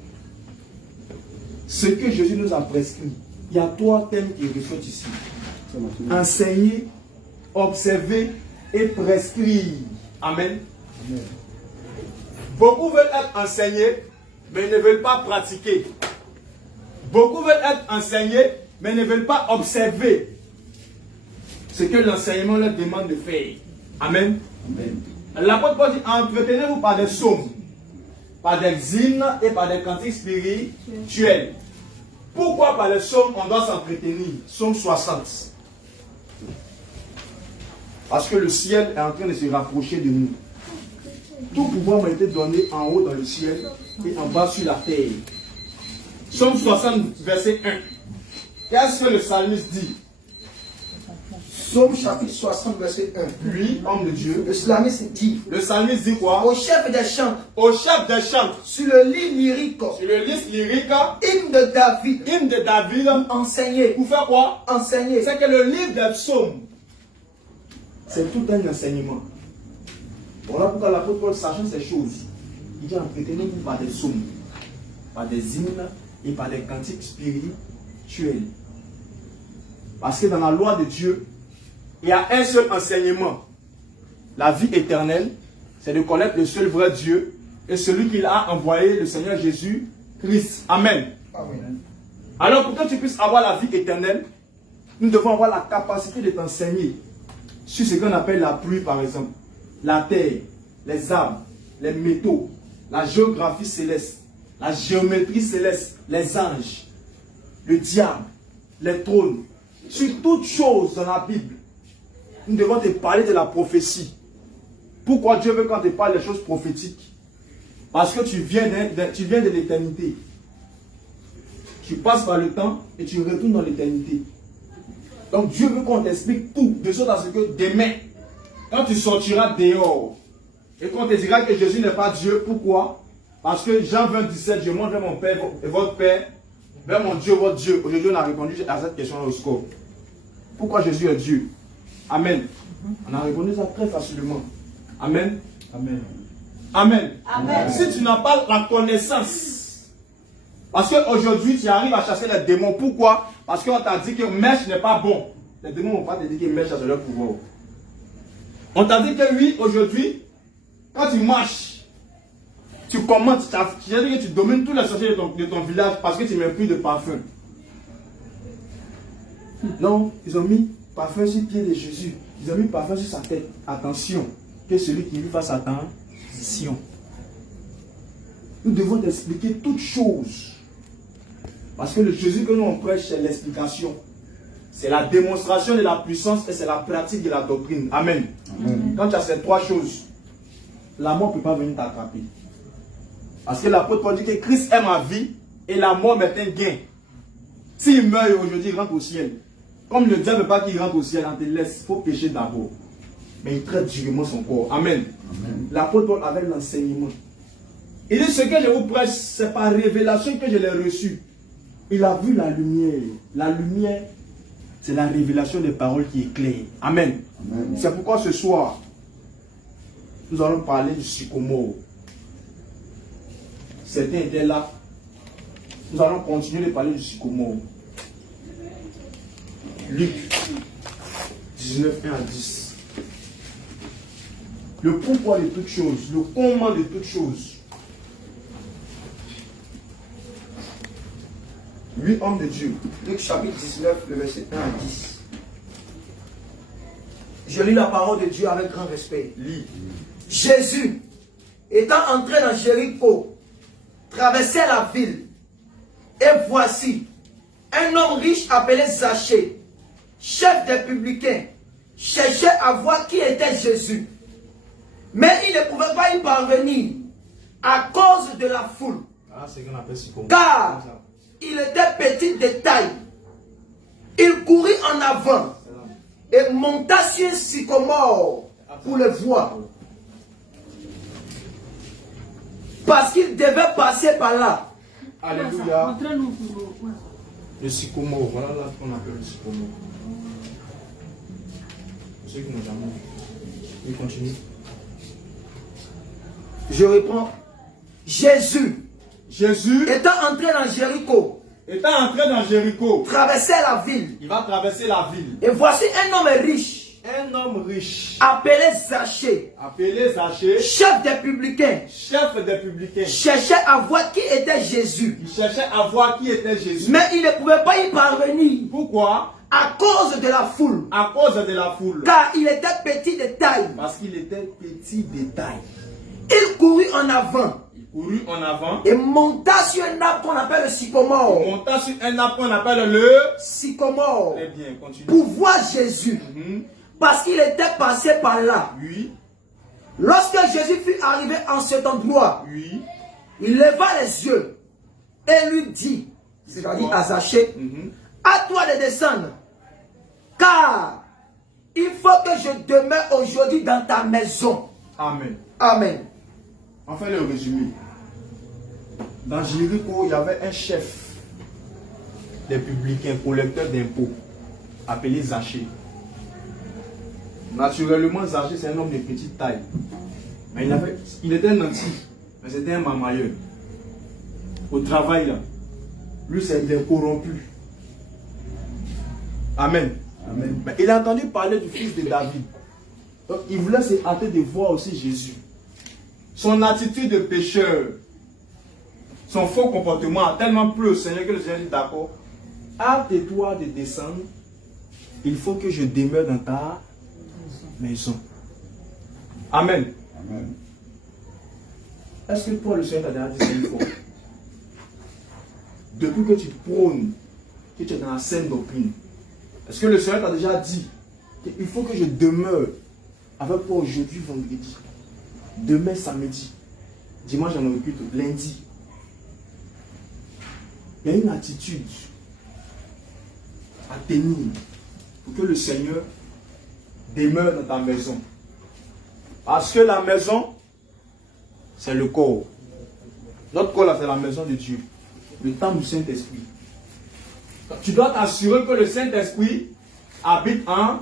ce que Jésus nous a prescrit. Il y a trois thèmes qui ressortent ici. Enseigner, observer et prescrire. Amen. Amen. Beaucoup veulent être enseignés, mais ils ne veulent pas pratiquer. Beaucoup veulent être enseignés, mais ne veulent pas observer ce que l'enseignement leur demande de faire. Amen. Amen. L'apôtre Paul dit, entretenez-vous par des psaumes, par des hymnes et par des cantiques spirituels. Pourquoi par les psaumes on doit s'entretenir? Psaume 60. Parce que le ciel est en train de se rapprocher de nous. Tout pouvoir m'a été donné en haut dans le ciel et en bas sur la terre. Psaume 60, verset 1. Qu'est-ce que le psalmiste dit? Psaume chapitre 60, verset 1. Lui, homme de Dieu. Le psalmiste dit, Le psalmiste dit quoi? au chef des chants, Au chef des chants, sur le lit lyrique, sur le liste lyrique, hymne de David, hymne de David, enseigné, pour faire quoi? enseigné. C'est que le livre des psaumes, c'est tout un enseignement. Voilà pourquoi l'apôtre Paul, sachant ces choses, il dit entretenez-vous par des psaumes, par des hymnes et par des cantiques spirituels. Parce que dans la loi de Dieu, il y a un seul enseignement. La vie éternelle, c'est de connaître le seul vrai Dieu et celui qu'il a envoyé, le Seigneur Jésus-Christ. Amen. Amen. Alors pour que tu puisses avoir la vie éternelle, nous devons avoir la capacité de t'enseigner sur ce qu'on appelle la pluie par exemple, la terre, les arbres, les métaux, la géographie céleste, la géométrie céleste, les anges, le diable, les trônes, sur toutes choses dans la Bible. Nous devons te parler de la prophétie. Pourquoi Dieu veut qu'on te parle des choses prophétiques? Parce que tu viens de l'éternité. Tu passes par le temps et tu retournes dans l'éternité. Donc Dieu veut qu'on t'explique tout, de sorte à ce que demain, quand tu sortiras dehors, et qu'on te dira que Jésus n'est pas Dieu, pourquoi? Parce que Jean 20, 17, je montre vers mon Père et votre Père, vers mon Dieu, votre Dieu. Aujourd'hui, on a répondu à cette question au score. Pourquoi Jésus est Dieu? Amen. On a répondu ça très facilement. Amen. Amen. Amen. Amen. Si tu n'as pas la connaissance, parce qu'aujourd'hui tu arrives à chasser les démons, pourquoi? Parce qu'on t'a dit que mèche n'est pas bon. Les démons ne vont pas te dire que mèche a leur pouvoir. On t'a dit que oui, aujourd'hui, quand tu marches, tu commences, tu as dit que tu domines tous les sorciers de ton village parce que tu mets plus de parfum. Non, ils ont mis parfum sur le pied de Jésus. Ils ont mis parfum sur sa tête. Attention, que celui qui lui fasse attention. Nous devons t'expliquer toutes choses. Parce que le Jésus que nous on prêche, c'est l'explication. C'est la démonstration de la puissance et c'est la pratique de la doctrine. Amen. Amen. Quand tu as ces trois choses, la mort ne peut pas venir t'attraper. Parce que l'apôtre Paul dit que Christ est ma vie et la mort m'est un gain. S'il meurt aujourd'hui, il rentre au ciel. Comme le diable ne veut pas qu'il rentre au ciel, on te laisse. Il faut pécher d'abord. Mais il traite durement son corps. Amen. L'apôtre Paul avait l'enseignement. Il dit ce que je vous prêche, c'est par révélation que je l'ai reçu. Il a vu la lumière. La lumière, c'est la révélation des paroles qui éclairent. Amen. Amen. C'est pourquoi ce soir, nous allons parler du sycomore. Certains étaient là. Nous allons continuer de parler du sycomore. Luc 19, 1 à 10. Le pourquoi de toutes choses, le comment de toutes choses. 8 hommes de Dieu. Luc chapitre 19, le verset 1 à 10. Je lis la parole de Dieu avec grand respect. Lis. Jésus, étant entré dans Jéricho, traversait la ville. Et voici, un homme riche appelé Zachée, chef des publicains, cherchait à voir qui était Jésus. Mais il ne pouvait pas y parvenir à cause de la foule. Ah, c'est qu'on appelle sycomore. Car il était petit de taille. Il courut en avant et monta sur un sycomore pour le voir. Parce qu'il devait passer par là. Alléluia. Le sycomore, voilà là ce qu'on appelle le sycomore. Pour ceux qui n'ont jamais vu. Il continue. Je reprends. Jésus, étant entré dans Jéricho, traversait la ville. Il va traverser la ville. Et voici un homme riche, appelé Zachée, chef des publicains, cherchait à voir qui était Jésus. Mais il ne pouvait pas y parvenir. Pourquoi? À cause de la foule. Car il était petit de taille. Parce qu'il était petit de taille. Il courut en avant. Et monta sur un arbre qu'on appelle le sycomore. Sycomore. Très bien, continue. Pour voir Jésus. Parce qu'il était passé par là. Oui. Lorsque Jésus fut arrivé en cet endroit, Oui. il leva les yeux et lui dit, c'est-à-dire à Zachée, à toi de descendre, car il faut que je demeure aujourd'hui dans ta maison. Amen. Amen. Enfin, le résumé. Dans Jéricho, il y avait un chef des publicains, collecteur d'impôts, appelé Zachée. Naturellement, Zachée, c'est un homme de petite taille. Mais il était un nanti, mais c'était un mamailleur. Au travail, là, lui, il est corrompu. Amen. Amen. Mais il a entendu parler du fils de David. Donc, il voulait se hâter de voir aussi Jésus. Son attitude de pécheur, son faux comportement a tellement plu au Seigneur que le Seigneur dit d'accord, hâte-toi de descendre, il faut que je demeure dans ta maison. Amen. Amen. Est-ce que toi, le Seigneur t'a déjà dit une fois? Depuis que tu prônes, que tu es dans la saine doctrine, est-ce que le Seigneur t'a déjà dit qu'il faut que je demeure avec toi aujourd'hui, vendredi, demain, samedi, dimanche, j'en ai occupe, lundi? Il y a une attitude à tenir pour que le Seigneur demeure dans ta maison. Parce que la maison, c'est le corps. Notre corps, là, c'est la maison de Dieu. Le temple du Saint-Esprit. Tu dois t'assurer que le Saint-Esprit habite en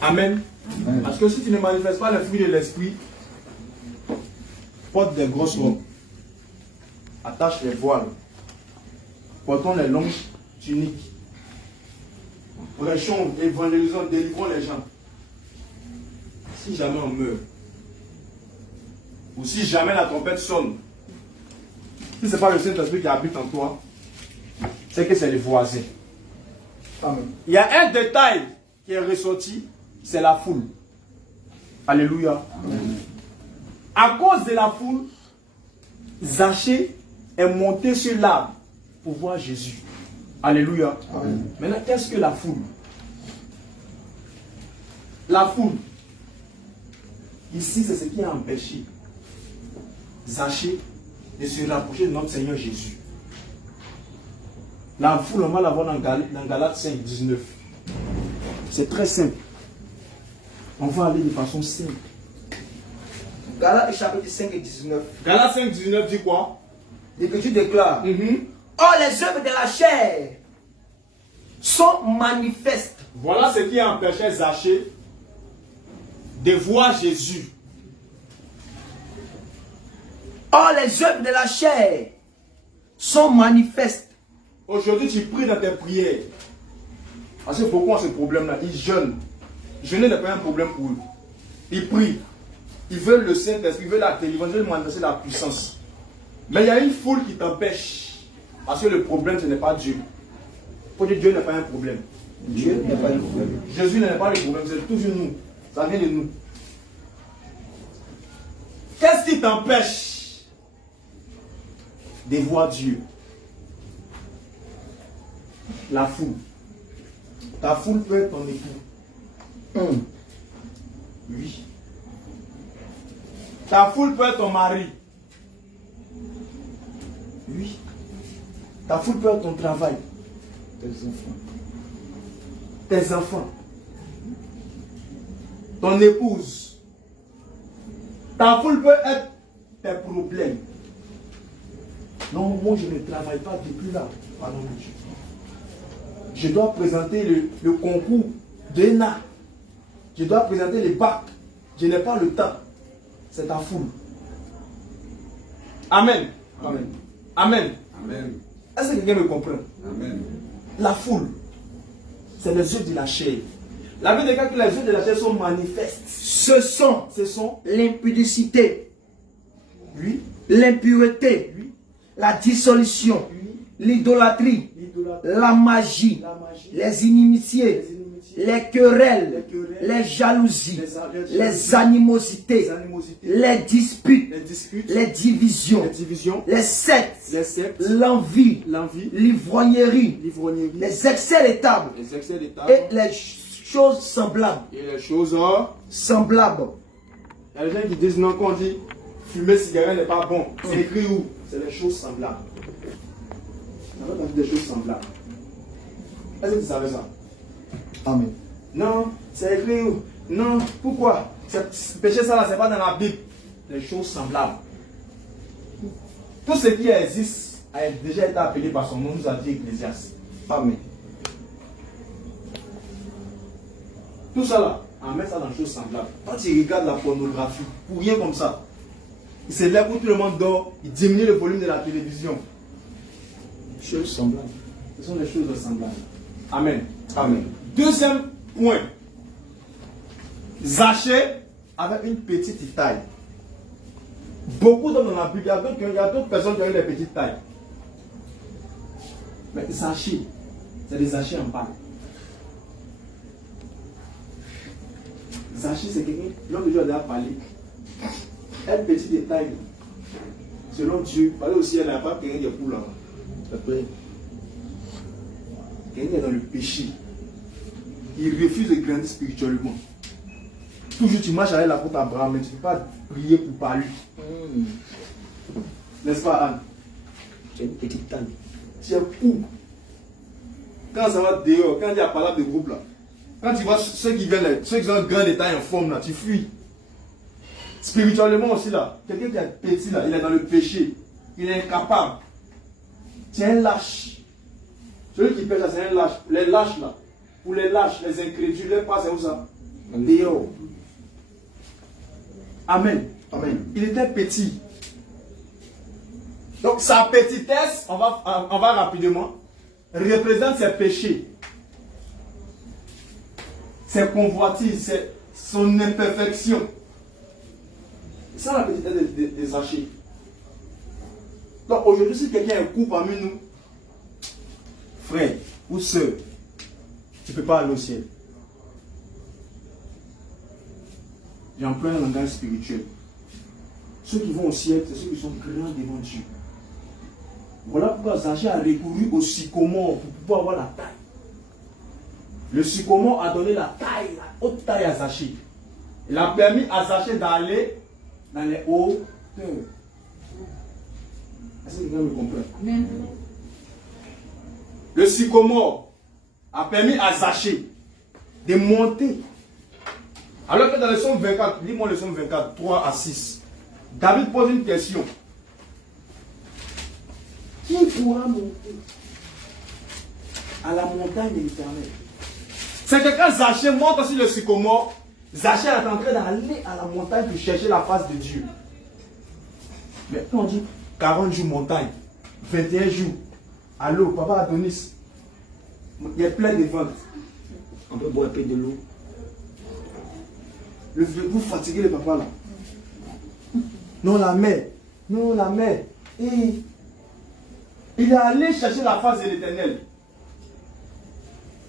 Amen. Parce que si tu ne manifestes pas le fruit de l'esprit, porte des grosses robes, attache les voiles, portons les longues tuniques, prêchons, évangélisons, délivrons les gens. Si jamais on meurt, ou si jamais la trompette sonne, si ce n'est pas le Saint-Esprit qui habite en toi, c'est que c'est les voisins. Amen. Il y a un détail qui est ressorti, c'est la foule. Alléluia. Amen. À cause de la foule, Zachée est monté sur l'arbre pour voir Jésus. Alléluia. Amen. Maintenant, qu'est-ce que la foule? La foule. Ici, c'est ce qui a empêché Zachée de se rapprocher de notre Seigneur Jésus. La foule, on va la voir dans Galates 5, 19. C'est très simple. On va aller de façon simple. Galates chapitre 5 et 19. Galates 5, 19 dit quoi? L'Écriture déclare. Or, les œuvres de la chair sont manifestes. Voilà ce qui a empêché Zachée de voir Jésus. Or, les œuvres de la chair sont manifestes. Aujourd'hui, tu pries dans tes prières. Parce que beaucoup ont ce problème-là. Ils jeûnent. Jeûner n'est pas un problème pour eux. Ils prient. Ils veulent le Saint-Esprit, ils veulent la délivrance, ils veulent manifester la puissance. Mais il y a une foule qui t'empêche. Parce que le problème, ce n'est pas Dieu. Pour dire Dieu n'est pas un problème. Dieu n'est pas le problème. Jésus n'est pas le problème, c'est toujours nous. Ça vient de nous. Qu'est-ce qui t'empêche de voir Dieu? La foule. Ta foule peut être ton époux. Oui. Ta foule peut être ton mari. Oui. Ta foule peut être ton travail. Tes enfants. Tes enfants. Ton épouse. Ta foule peut être tes problèmes. Non, moi je ne travaille pas depuis là. Pardon de Dieu. Je dois présenter le concours d'ENA. Je dois présenter les bacs. Je n'ai pas le temps. C'est ta foule. Amen. Amen. Amen. Amen. Est-ce que quelqu'un me comprend? Amen. La foule, c'est les œufs de la chair. La Bible déclare que les œufs de la chair sont manifestes. Ce sont l'impudicité, Oui. l'impureté, Oui. la dissolution, Oui. l'idolâtrie, L'idolâtrie. la magie, La magie. les inimitiés, les querelles, les jalousies, les animosités, Les animosités. les disputes, Les disputes. les divisions, Les divisions. les sectes, Les sectes. l'envie, L'envie. l'ivrognerie, L'ivrognerie. les excès de table Les excès de table. et les choses semblables. Et les choses. Semblables. Il y a des gens qui disent non, quand on dit fumer cigarette n'est pas bon. C'est écrit où? C'est les choses semblables. Ça va dire des choses semblables. Est-ce que tu savais ça? Amen. Non, c'est écrit où? Non, pourquoi? Péché ça là, c'est pas dans la Bible. Les choses semblables. Tout ce qui existe a déjà été appelé par son nom, nous a dit Ecclésiaste. Amen. Tout ça là, on met ça dans les choses semblables. Quand tu regardes la pornographie, pour rien comme ça, il se lève où tout le monde dort, il diminue le volume de la télévision. Choses semblables. Ce sont des choses semblables. Amen. Amen. Deuxième point. Zachée avait une petite taille. Beaucoup d'hommes dans la Bible, il y a d'autres personnes qui ont eu des petites tailles. Mais Zachée, c'est des Zachée en parle. Zachée, c'est quelqu'un, l'homme de Dieu a déjà parlé. Elle petite de taille. Selon Dieu, parler aussi, elle n'a pas quelqu'un de poules là. Quelqu'un est dans le péché. Il refuse de grandir spirituellement. Toujours tu marches avec la porte Abraham, mais tu ne peux pas prier pour parler. N'est-ce pas, Anne? Tu as une petite taille. Tu es où? Quand ça va dehors, quand il y a parlé de groupe là, quand tu vois ceux qui viennent, ceux qui ont un grand détail en forme là, tu fuis. Spirituellement aussi là, quelqu'un qui est petit là, il est dans le péché, il est incapable. Tu es un lâche. Celui qui pêche là, c'est un lâche. Les lâches là, ou les lâches, les incrédules, les pas, c'est où ça? Léo. Amen. Amen. Il était petit. Donc sa petitesse, on va rapidement, représente ses péchés, ses convoitises, son imperfection. C'est ça la petitesse de Zachée. Donc aujourd'hui, si quelqu'un est coup parmi nous, frère ou soeur, tu ne peux pas aller au ciel. J'emploie un langage spirituel. Ceux qui vont au ciel, c'est ceux qui sont grands devant Dieu. Voilà pourquoi Zachée a recouru au sycomore pour pouvoir avoir la taille. Le sycomore a donné la taille, la haute taille à Zachée. Il a permis à Zachée d'aller dans les hauteurs. Est-ce que quelqu'un me comprend? Amen. Le sycomore a permis à Zachée de monter. Alors que dans le psaume 24, lis-moi le psaume 24, 3 à 6. David pose une question. Qui pourra monter à la montagne de l'Éternel? C'est que quand Zachée monte sur le sycomore, Zachée est en train d'aller à la montagne pour chercher la face de Dieu. Mais quand on dit 40 jours montagne, 21 jours, allô, papa Adonis, il y a plein de ventes. On peut boire un peu de l'eau. Vous fatiguez le papa là. Non, la mer. Non, la mer. Et il est allé chercher la face de l'Éternel.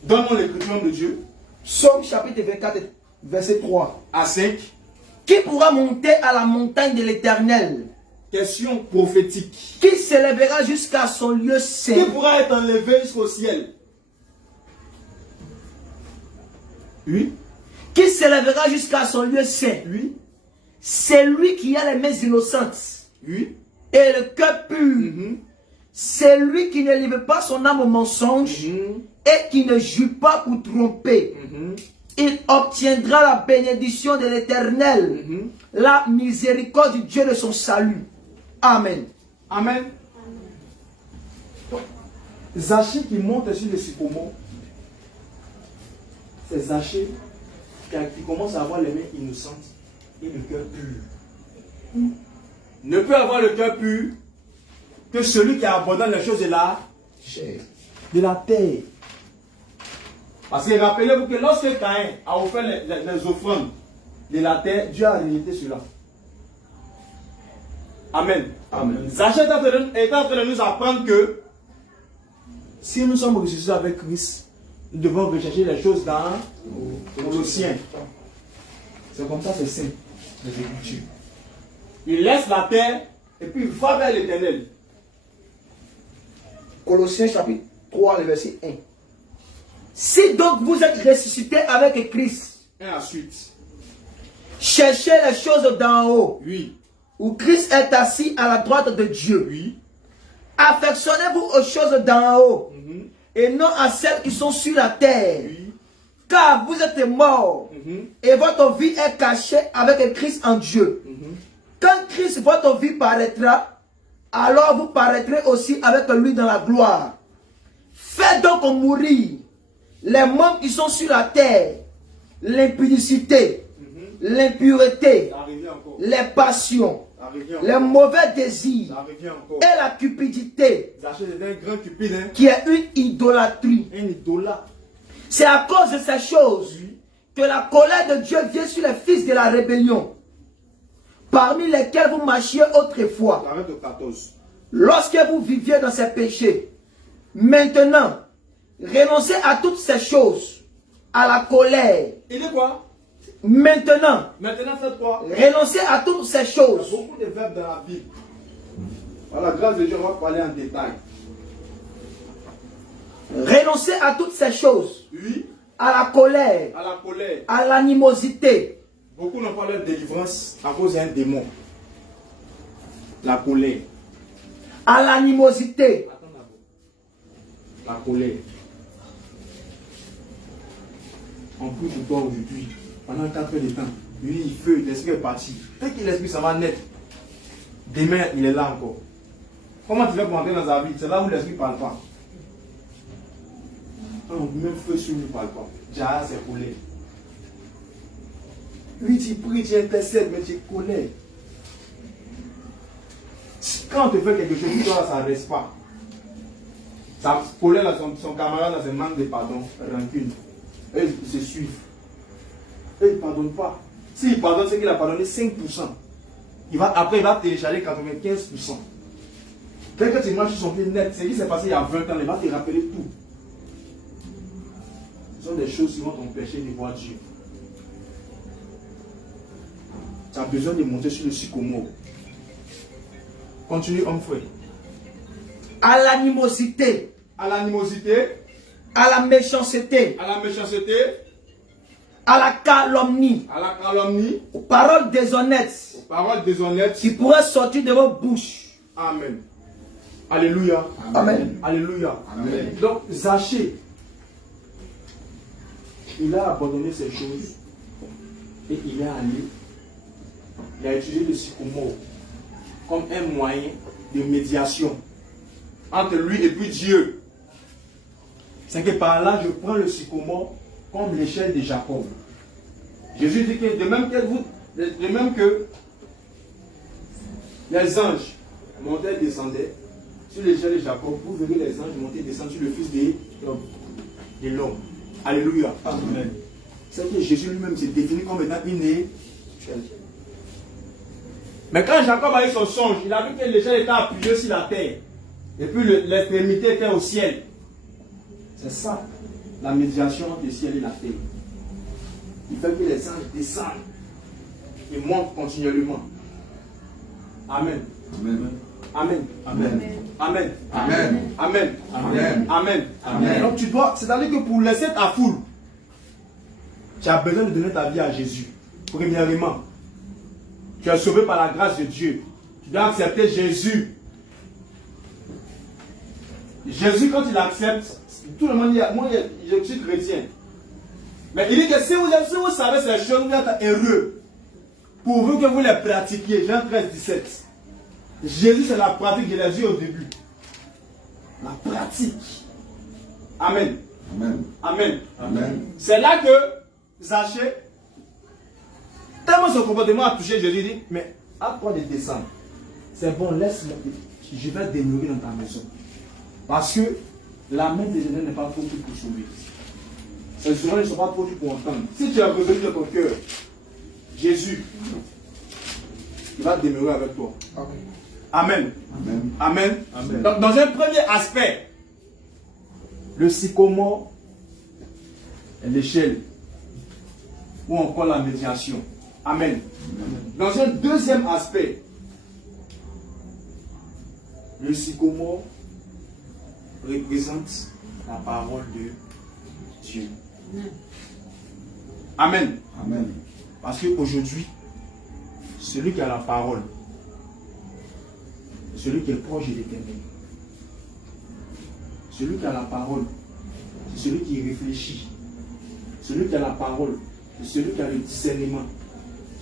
Donne-moi l'écriture de Dieu. Psaume chapitre 24, verset 3 à 5. Qui pourra monter à la montagne de l'Éternel? Question prophétique. Qui s'élèvera jusqu'à son lieu Qui saint? pourra être enlevé jusqu'au ciel? Oui. Qui s'élèvera jusqu'à son lieu saint? Oui. C'est lui qui a les mains innocentes Oui. et le cœur pur. C'est lui qui ne livre pas son âme au mensonge et qui ne jure pas pour tromper. Il obtiendra la bénédiction de l'Éternel, la miséricorde du Dieu de son salut. Amen. Amen. Zachée qui monte sur le sycomore, c'est Zachée qui commence à avoir les mains innocentes et le cœur pur. Ne peut avoir le cœur pur que celui qui abandonne les choses de la chair, de la terre. Parce que rappelez-vous que lorsque Caïn a offert les offrandes de la terre, Dieu a rejeté cela. Amen. Amen. Zachée est en train de nous apprendre que si nous sommes ressuscités avec Christ, nous devons rechercher les choses dans Colossiens. C'est comme ça, c'est saint, les Écritures. Il laisse la terre et puis il va vers l'Éternel. Colossiens chapitre 3, le verset 1. Si donc vous êtes ressuscités avec Christ, Et ensuite, cherchez les choses d'en haut, oui, où Christ est assis à la droite de Dieu. oui, Affectionnez-vous aux choses d'en haut et non à celles qui sont sur la terre. oui, Car vous êtes morts et votre vie est cachée avec Christ en Dieu. Quand Christ, votre vie, paraîtra, alors vous paraîtrez aussi avec lui dans la gloire. Faites donc mourir les membres qui sont sur la terre, l'impudicité, l'impureté, ça revient encore. les passions, Ça revient les encore. mauvais désirs Ça revient encore. et la cupidité, Zachée était un grand cupide, hein? qui est une idolâtrie. Un idolâtre. C'est à cause de ces choses que la colère de Dieu vient sur les fils de la rébellion, parmi lesquels vous marchiez autrefois, Arrête au 14. lorsque vous viviez dans ces péchés. Maintenant, renoncez à toutes ces choses, à la colère. Il dit quoi? Maintenant, Maintenant, faites quoi? renoncez à toutes ces Il y a choses. beaucoup de verbes dans la Bible. Par la grâce de Dieu, on va parler en détail. Renoncez à toutes ces choses, Oui, à la colère, à la colère. à l'animosité, Beaucoup n'ont pas leur délivrance à cause d'un démon. La colère. à l'animosité, Attends d'abord. La colère. En plus de toi aujourd'hui, pendant 4 heures de temps, lui il feu, l'esprit est parti. Dès que l'esprit ça va net, demain il est là encore. Comment tu fais pour entrer dans sa vie? C'est là où l'esprit ne parle pas. On met feu sur lui, ne parle pas. Déjà c'est colère. Oui, tu pries, tu intercèdes, mais tu es colère. Quand on te fait quelque chose, toi, ça ne reste pas. Sa colère, là, son camarade, là, c'est manque de pardon, rancune. Eux, ils se suivent. Eux, ils ne pardonnent pas. S'il pardonne, c'est qu'il a pardonné 5%. Après, il va télécharger 95%. Dès que tu marches sur son pied net, c'est ce qui s'est passé il y a 20 ans, il va te rappeler tout. Ce sont des choses qui vont t'empêcher de voir Dieu. Tu as besoin de monter sur le sycomore. Continue, homme frère. À l'animosité, À l'animosité, à la méchanceté, à la méchanceté, à la calomnie, à la calomnie, aux paroles déshonnêtes aux paroles déshonnêtes. qui pourraient sortir de vos bouches. Amen. Alléluia. Amen. Alléluia. Amen. Donc, Zachée, il a abandonné ces choses et il est allé. Il a utilisé le sycomore comme un moyen de médiation entre lui et puis Dieu. C'est que par là, je prends le sycomore comme l'échelle de Jacob. Jésus dit que de même que les anges montaient et descendaient sur l'échelle de Jacob, vous verrez les anges monter et descendre sur le fils de l'homme. Alléluia. Amen. C'est que Jésus lui-même s'est défini comme étant une échelle. Mais quand Jacob a eu son songe, il a vu que l'échelle était appuyée sur la terre. Et puis l'extrémité était au ciel. C'est ça, la médiation entre le ciel et la terre. Il fait que les anges descendent et montent continuellement. Amen. Amen. Amen. Amen. Amen. Amen. Amen. Amen. Amen. Amen. Donc tu dois, c'est-à-dire que pour laisser ta foule, tu as besoin de donner ta vie à Jésus. Premièrement, tu es sauvé par la grâce de Dieu. Tu dois accepter Jésus. Jésus, quand il accepte, tout le monde dit, moi je suis chrétien. Mais il dit que si vous savez ces choses, vous êtes heureux. Pourvu que vous les pratiquiez. Jean 13, 17. Jésus, c'est la pratique, je l'ai dit au début. La pratique. Amen. Amen. Amen. Amen. C'est là que Zachée, tellement son comportement a touché Jésus, il dit, mais à toi de descendre. C'est bon, laisse-moi. Je vais demeurer dans ta maison. Parce que la main des Éternel n'est pas trop dure pour sauver. Ces instruments ne sont pas trop durs pour entendre. Si tu as revenu de ton cœur, Jésus, il va demeurer avec toi. Amen. Amen. Amen. Amen. Donc, dans un premier aspect, le sycomore est l'échelle ou encore la médiation. Amen. Dans un deuxième aspect, le sycomore représente la parole de Dieu. Amen. Amen. Parce qu'aujourd'hui, celui qui a la parole, celui qui est proche de l'Éternel, celui qui a la parole, c'est celui qui réfléchit. Celui qui a la parole, c'est celui qui a le discernement.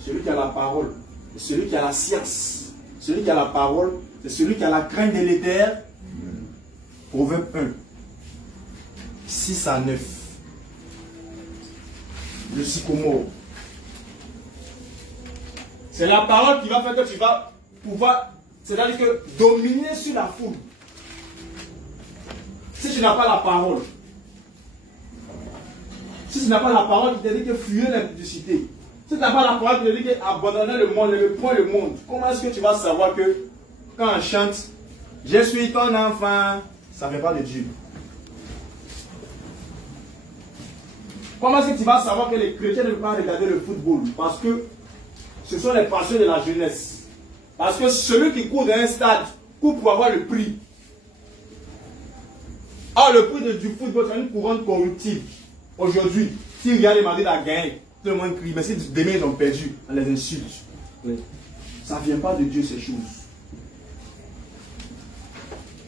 Celui qui a la parole, c'est celui qui a la science. Celui qui a la parole, c'est celui qui a la crainte de l'Éternel. Proverbe 1, 6 à 9. Le sycomore. C'est la parole qui va faire que tu vas pouvoir, c'est-à-dire que dominer sur la foule. Si tu n'as pas la parole, si tu n'as pas la parole qui te dit que fuir l'impudicité, si tu n'as pas la parole qui te dit qu'abandonner le monde, ne point le monde, comment est-ce que tu vas savoir que quand on chante, je suis ton enfant, ça ne vient pas de Dieu? Comment est-ce que tu vas savoir que les chrétiens ne peuvent pas regarder le football? Parce que ce sont les passions de la jeunesse. Parce que celui qui court dans un stade court pour avoir le prix. Or, le prix du football, c'est une couronne corruptible. Aujourd'hui, si Real Madrid a gagné, tout le monde crie. Mais si demain ils ont perdu, on les insulte. Oui. Ça ne vient pas de Dieu, ces choses.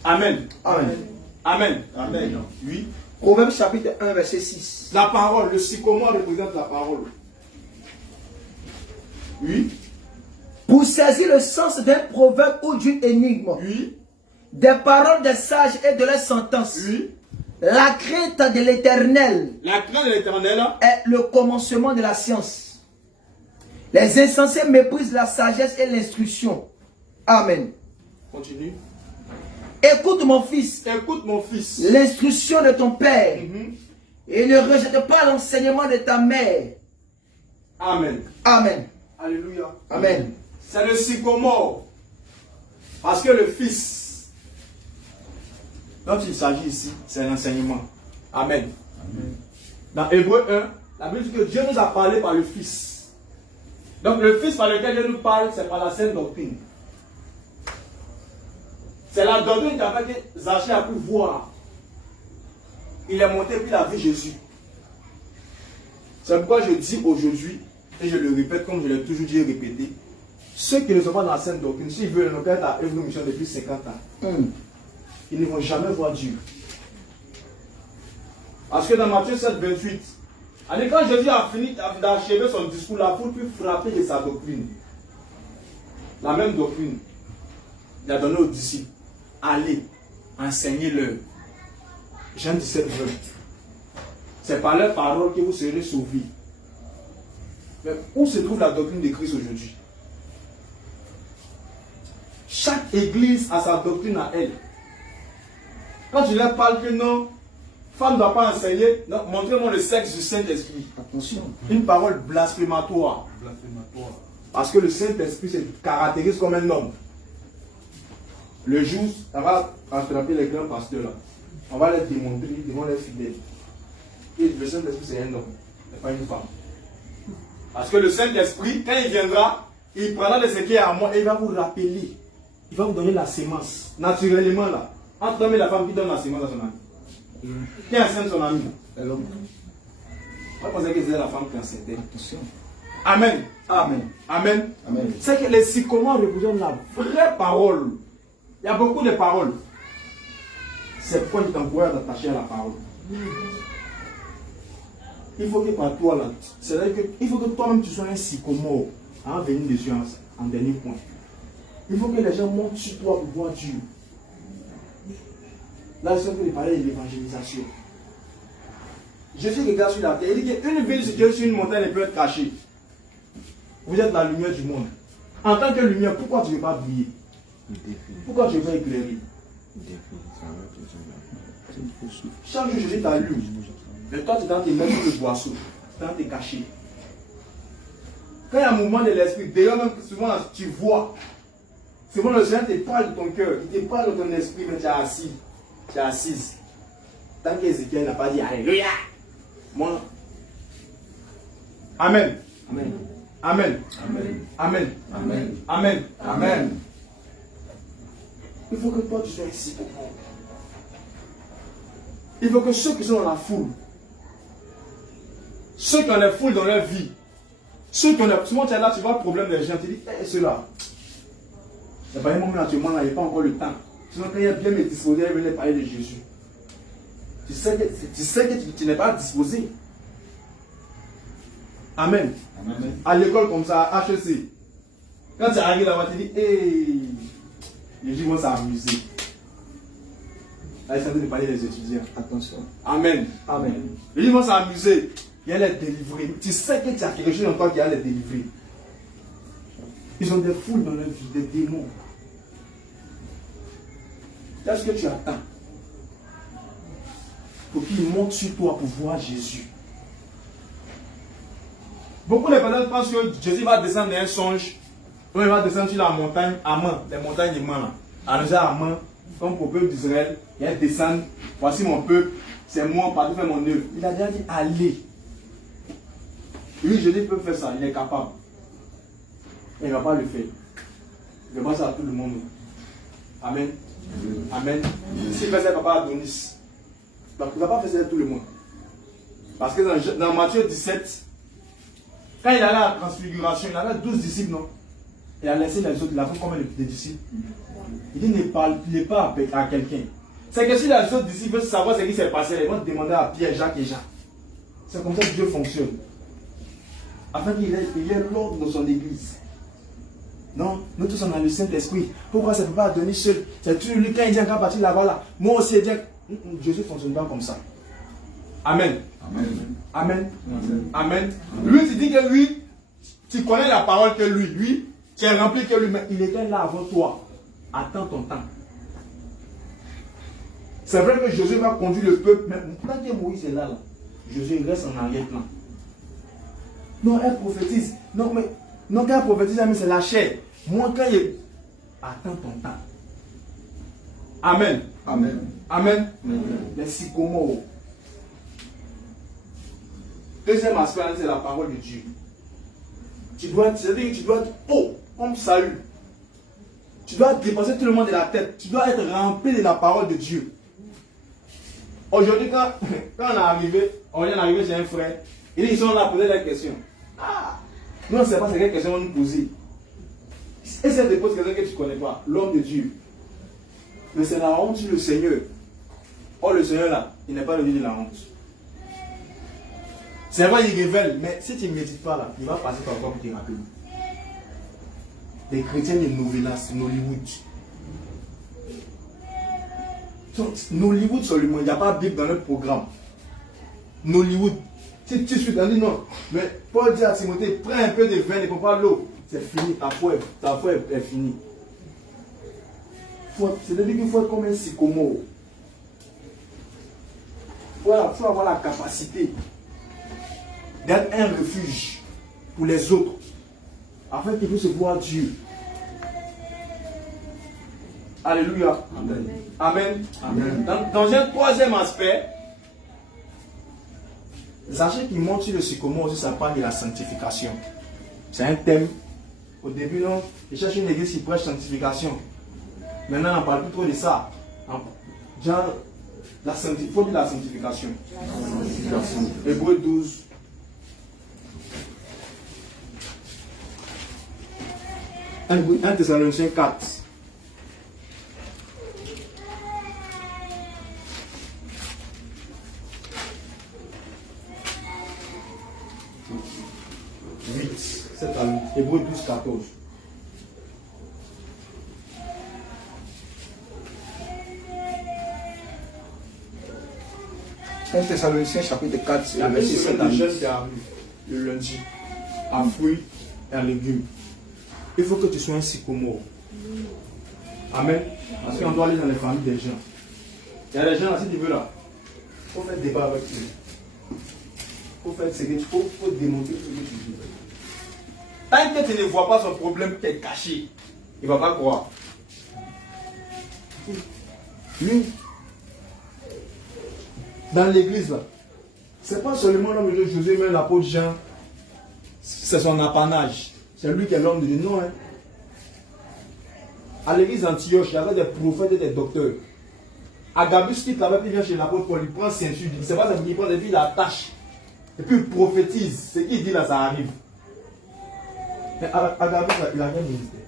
Amen. Amen. Amen. Amen. Oui. Proverbe chapitre 1, verset 6. La parole, le sycomore représente la parole. Oui. Pour saisir le sens d'un proverbe ou d'une énigme, Oui. des paroles des sages et de leurs sentences, Oui. la crainte de l'Éternel La crainte de l'Éternel est le commencement de la science. Les insensés méprisent la sagesse et l'instruction. Amen. Continue. Écoute mon fils, Écoute mon fils. l'instruction de ton père, Mhm. et ne rejette pas l'enseignement de ta mère. Amen. Amen. Alléluia. Amen. C'est le sycomore. Parce que le fils, dont il s'agit ici, c'est l'enseignement. Amen. Dans Hébreu 1, la Bible dit que Dieu nous a parlé par le fils. Donc le fils par lequel Dieu nous parle, c'est par la sainte doctrine. C'est la doctrine qui a fait que Zachée a pu voir. Il est monté puis il a vu Jésus. C'est pourquoi je dis aujourd'hui, et je le répète comme je l'ai toujours dit et répété, ceux qui ne sont pas dans la sainte doctrine, s'ils veulent nous être à Œuvre Mission depuis 50 ans, ils ne vont jamais voir Dieu. Parce que dans Matthieu 7, 28, quand Jésus a fini d'achever son discours, la foule peut frapper de sa doctrine. La même doctrine. Il a donné aux disciples. Allez, enseignez-leur. Jean 17, 20. C'est par leur parole que vous serez sauvés. Mais où se trouve la doctrine de Christ aujourd'hui? Chaque église a sa doctrine à elle. Quand je leur parle que non, femme ne doit pas enseigner, montrez-moi le sexe du Saint-Esprit. Attention. Une parole blasphématoire. Parce que le Saint-Esprit se caractérise comme un homme. Le jour, on va attraper les grands pasteurs là. On va les démontrer devant les fidèles. Et le Saint-Esprit c'est un homme, et pas une femme. Parce que le Saint-Esprit, quand il viendra, il prendra de ce qui est à moi et il va vous rappeler. Il va vous donner la sémence. Naturellement là. Entre l'homme et la femme, qui donne la sémence à son ami? Qui enseigne son ami? C'est l'homme. On va penser que c'est la femme qui enseigne. Attention. Amen. Amen. Amen. Amen. C'est que les sycomores représentent la vraie parole. Il y a beaucoup de paroles. C'est pourquoi je t'encourage à t'attacher à la parole. Il faut que par toi là, c'est-à-dire qu'il faut que toi-même tu sois un sycomore. En venir dessus en dernier point. Il faut que les gens montent sur toi pour voir Dieu. Là, c'est un peu de parler de l'évangélisation. Jésus regarde sur la terre. Il dit qu'une ville sur une montagne ne peut être cachée. Vous êtes la lumière du monde. En tant que lumière, pourquoi tu ne veux pas briller? Pourquoi tu ne veux pas éclairer? Chaque jour, Jésus t'allume. Mais toi, tu es dans tes mains sur le boisseau. Tu es dans tes cachets. Quand il y a un mouvement de l'esprit, d'ailleurs, même souvent, tu vois. Souvent, le Seigneur te parle de ton cœur. Il te parle de ton esprit, mais tu es assis. Tu es assise. Tant qu'Ézéchiel n'a pas dit Alléluia. Moi. Amen. Amen. Amen. Amen. Amen. Amen. Amen. Amen. Il faut que toi tu sois ici. Il faut que ceux qui sont dans la foule, ceux qui ont la foule dans leur vie, ceux qui ont la... Souvent tu es là, tu vois le problème des gens, tu dis, ceux-là, c'est pas un moment actuellement là, il n'y a pas encore le temps. Sinon quand il y a bien me disposé, il venait parler de Jésus. Tu sais que tu n'es pas disposé. Amen. Amen. À l'école comme ça, à HEC, quand tu arrives là-bas, tu dis, hey, les gens vont s'amuser. Là, ils sont en train de parler des étudiants. Attention. Amen. Amen. Les gens vont s'amuser. Il y a les délivrés. Tu sais que tu as quelque chose en toi qui a les délivrés. Ils ont des foules dans leur vie, des démons. Qu'est-ce que tu attends? Pour qu'ils montent sur toi pour voir Jésus. Beaucoup de personnes pensent que Jésus va descendre dans un songe. Donc il va descendre sur la montagne Aman, les montagnes de Man. Annoncer à Aman, comme pour le peuple d'Israël, il va descendre. Voici mon peuple, c'est moi, partout faire mon œuvre. Il a déjà dit allez. Oui, Jésus peut faire ça, il est capable. Mais il ne va pas le faire. Il va ça à tout le monde. Amen. Amen. S'il fait ça, il ne va pas Adonis. Il ne va pas faire ça à tout le monde. Parce que dans Matthieu 17, quand il allait à la transfiguration, il avait 12 disciples, non? Il a laissé les autres, il a fait combien de disciples? Il dit ne parle pas à quelqu'un. C'est que si les autres disciples veulent savoir ce qui s'est passé, ils vont demander à Pierre, Jacques et Jean. C'est comme ça que Dieu fonctionne. Afin qu'il ait l'ordre dans son église. Non, nous tous on a le Saint-Esprit. Pourquoi ça ne peut pas donner seul? C'est toujours lui quand il dit qu'à partir là-bas, là, moi aussi, Jésus ne fonctionne pas comme ça. Amen. Amen. Amen. Amen. Lui, tu dis que oui, Tu connais la parole que lui, tu es rempli que lui, mais il était là avant toi. Attends ton temps. C'est vrai que Josué va conduire le peuple, mais tant que Moïse est là, Josué reste en arrière-plan. Non, elle prophétise. Non, quand elle prophétise, mais c'est la chair. Moi, quand il... Attends ton temps. Amen. Amen. Amen. Les sycomores. Deuxième aspect, c'est la parole de Dieu. Tu dois être haut, comme Saül. Tu dois dépasser tout le monde de la tête. Tu dois être rempli de la parole de Dieu. Aujourd'hui, quand on est arrivé chez un frère, ils sont là à poser des questions. Ah, nous, on ne sait pas c'est quelle question on nous poser. Et si elle te pose question que tu ne connais pas, l'homme de Dieu. Mais c'est la honte sur le Seigneur. Oh, le Seigneur là, il n'est pas le Dieu de la honte. C'est vrai, il révèle, mais si tu ne médites pas là, il va passer par quoi pour te rappeler. Les chrétiens de Novelas, Nollywood. Nollywood seulement, il n'y a pas de Bible dans notre programme. Nollywood. Si tu suis dans le non, mais Paul dit à Timothée, prends un peu de vin et prends l'eau. C'est fini, ta foi est finie. C'est-à-dire qu'il faut être comme un sycomore. Voilà, il faut avoir la capacité d'être un refuge pour les autres, afin qu'ils puissent voir Dieu. Alléluia. Amen. Amen. Amen. Dans un troisième aspect, sachez qu'il montre sur le sycomore aussi, ça parle de la sanctification. C'est un thème. Au début, non, il cherche une église qui prêche sanctification. Maintenant, on ne parle plus trop de ça. Genre, il faut dire la sanctification. Hébreux 12. Un Thessaloniciens 4. Hébreux 12, 14. Un Thessaloniciens chapitre 4, La verset verset 7 à de 8. jeunes qui arrive le lundi, à fruits et à légumes. Il faut que tu sois un sycomore. Amen. Parce qu'on doit aller dans les familles des gens. Il y a des gens là, si tu veux là, il faut faire débat avec eux. Il faut faire ce que tu faut démontrer ce que tu veux. Tant que tu ne vois pas son problème qui est caché, il ne va pas croire. Lui, dans l'église là, c'est pas seulement l'homme de Dieu, Josué, mais l'apôtre Jean, c'est son apanage. C'est lui qui est l'homme de Dieu. Non, hein. À l'église d'Antioche, il y avait des prophètes et des docteurs. Agabus qui travaille, il vient chez l'apôtre Paul, il prend ceinture, il ne sait pas ce qu'il prend, et puis il attache. Et puis il prophétise. Ce qu'il dit là, ça arrive. Mais Agabus, il a rien ministère.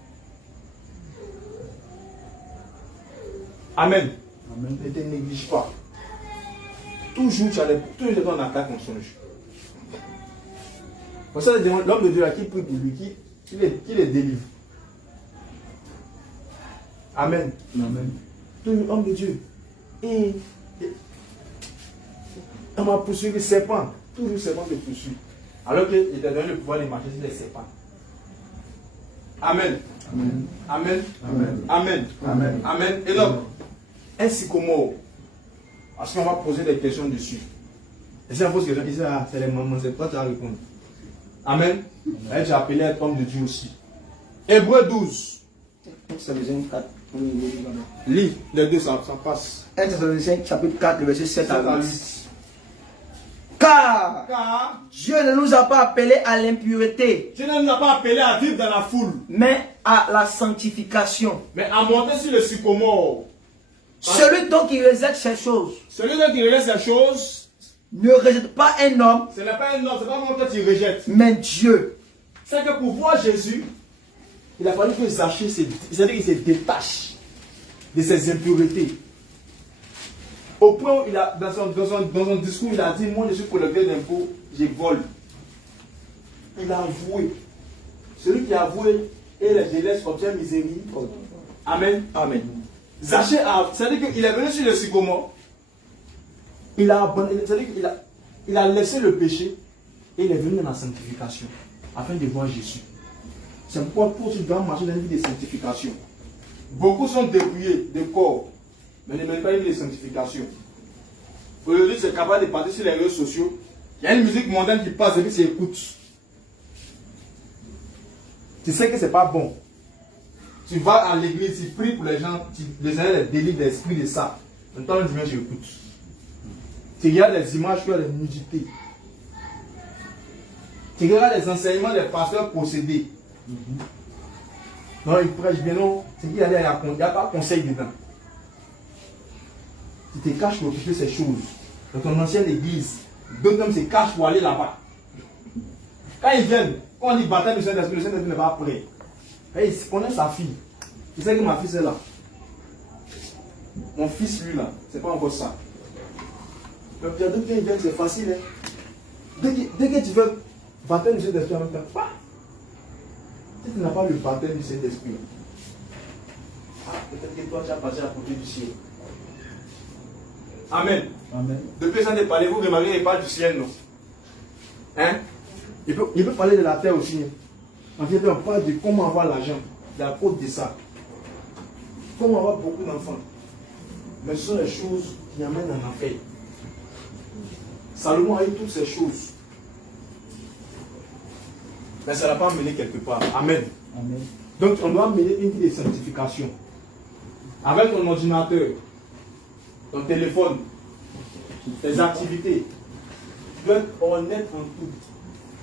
Amen. Amen. Ne te néglige pas. Toujours tu en attaque en songe. Pour ça, l'homme de Dieu là qui prie pour lui, qui les délivre. Amen. Amen. Toujours homme de Dieu. Et on m'a poursuivi le serpent. Toujours le serpent te poursuit. Alors qu'il t'a donné le pouvoir de marcher sur les serpents. Amen. Amen. Amen. Amen. Amen. Amen. Amen. Et donc, un sycomore. Parce qu'on va poser des questions dessus. Et si on pose des questions, ils disent, ah, c'est les mamans, c'est toi qui vas répondre. Amen. Et j'ai appelé à être homme de Dieu aussi. Hébreux 12. Lis, les deux, ça passe. 1 Thessaloniciens chapitre 4, verset 7 à 8. Car Dieu ne nous a pas appelés à l'impureté, Dieu ne nous a pas appelés à vivre dans la foule, mais à la sanctification. mais à monter sur le sycomore. Celui donc qui rejette ces choses Celui qui regarde ces choses, ne rejette pas un homme, ce n'est pas un homme, c'est pas moi que tu rejettes. mais Dieu. C'est que pour voir Jésus, il a fallu que Zachée c'est-à-dire qu'il se détache de ses impuretés. Au point où il a, dans son discours, il a dit, moi je suis collecteur d'impôts, je vole. Il a avoué. Celui qui a avoué, et je laisse obtient miséricorde. Amen. Amen. Zachée a, c'est-à-dire qu'il est venu sur le sycomore, il a abandonné, c'est-à-dire qu'il a laissé le péché et il est venu dans la sanctification. afin de voir Jésus. C'est pourquoi pour tu dois marcher dans une vie de sanctification. Beaucoup sont dépouillés de corps, mais ne mènent pas une vie de sanctification. Aujourd'hui, c'est capable de partir sur les réseaux sociaux. Il y a une musique mondaine qui passe et puis tu écoutes. Tu sais que c'est pas bon. Tu vas à l'église, tu pries pour les gens, les gens les délivres l'esprit de ça. Maintenant, tu viens, tu écoutes. Tu regardes les images, tu as les nudités. Tu regardes les enseignements des pasteurs possédés. Non, ils prêchent bien, non. C'est qu'il y a pas de conseil dedans. Tu te caches pour occuper ces choses. Dans ton ancienne église, d'autres hommes se cachent pour aller là-bas. Quand ils viennent, quand on dit baptême du Saint-Esprit, le Saint-Esprit n'est pas prêt. Et il connaît sa fille. Il sait que ma fille c'est là. Mon fils, lui là, c'est pas encore ça. Mais puis, dès qu'ils viennent, c'est facile. Hein. Dès que tu veux baptême du Saint-Esprit en même temps, pas. Si tu n'as pas le baptême du Saint-Esprit, peut-être que toi tu as passé à côté du ciel. Amen. Amen. Depuis ça, parlé, vous remarquez, il parle du ciel, non? Hein? Il peut parler de la terre aussi. En fait, on parle de comment avoir l'argent, de la faute de ça. Comment avoir beaucoup d'enfants. Mais ce sont les choses qui amènent en enfer. Salomon a eu toutes ces choses. Mais ça ne l'a pas amené quelque part. Amen. Amen. Donc on doit mener une vie de sanctification. Avec ton ordinateur, ton téléphone, tes activités. Tu dois être honnête en tout.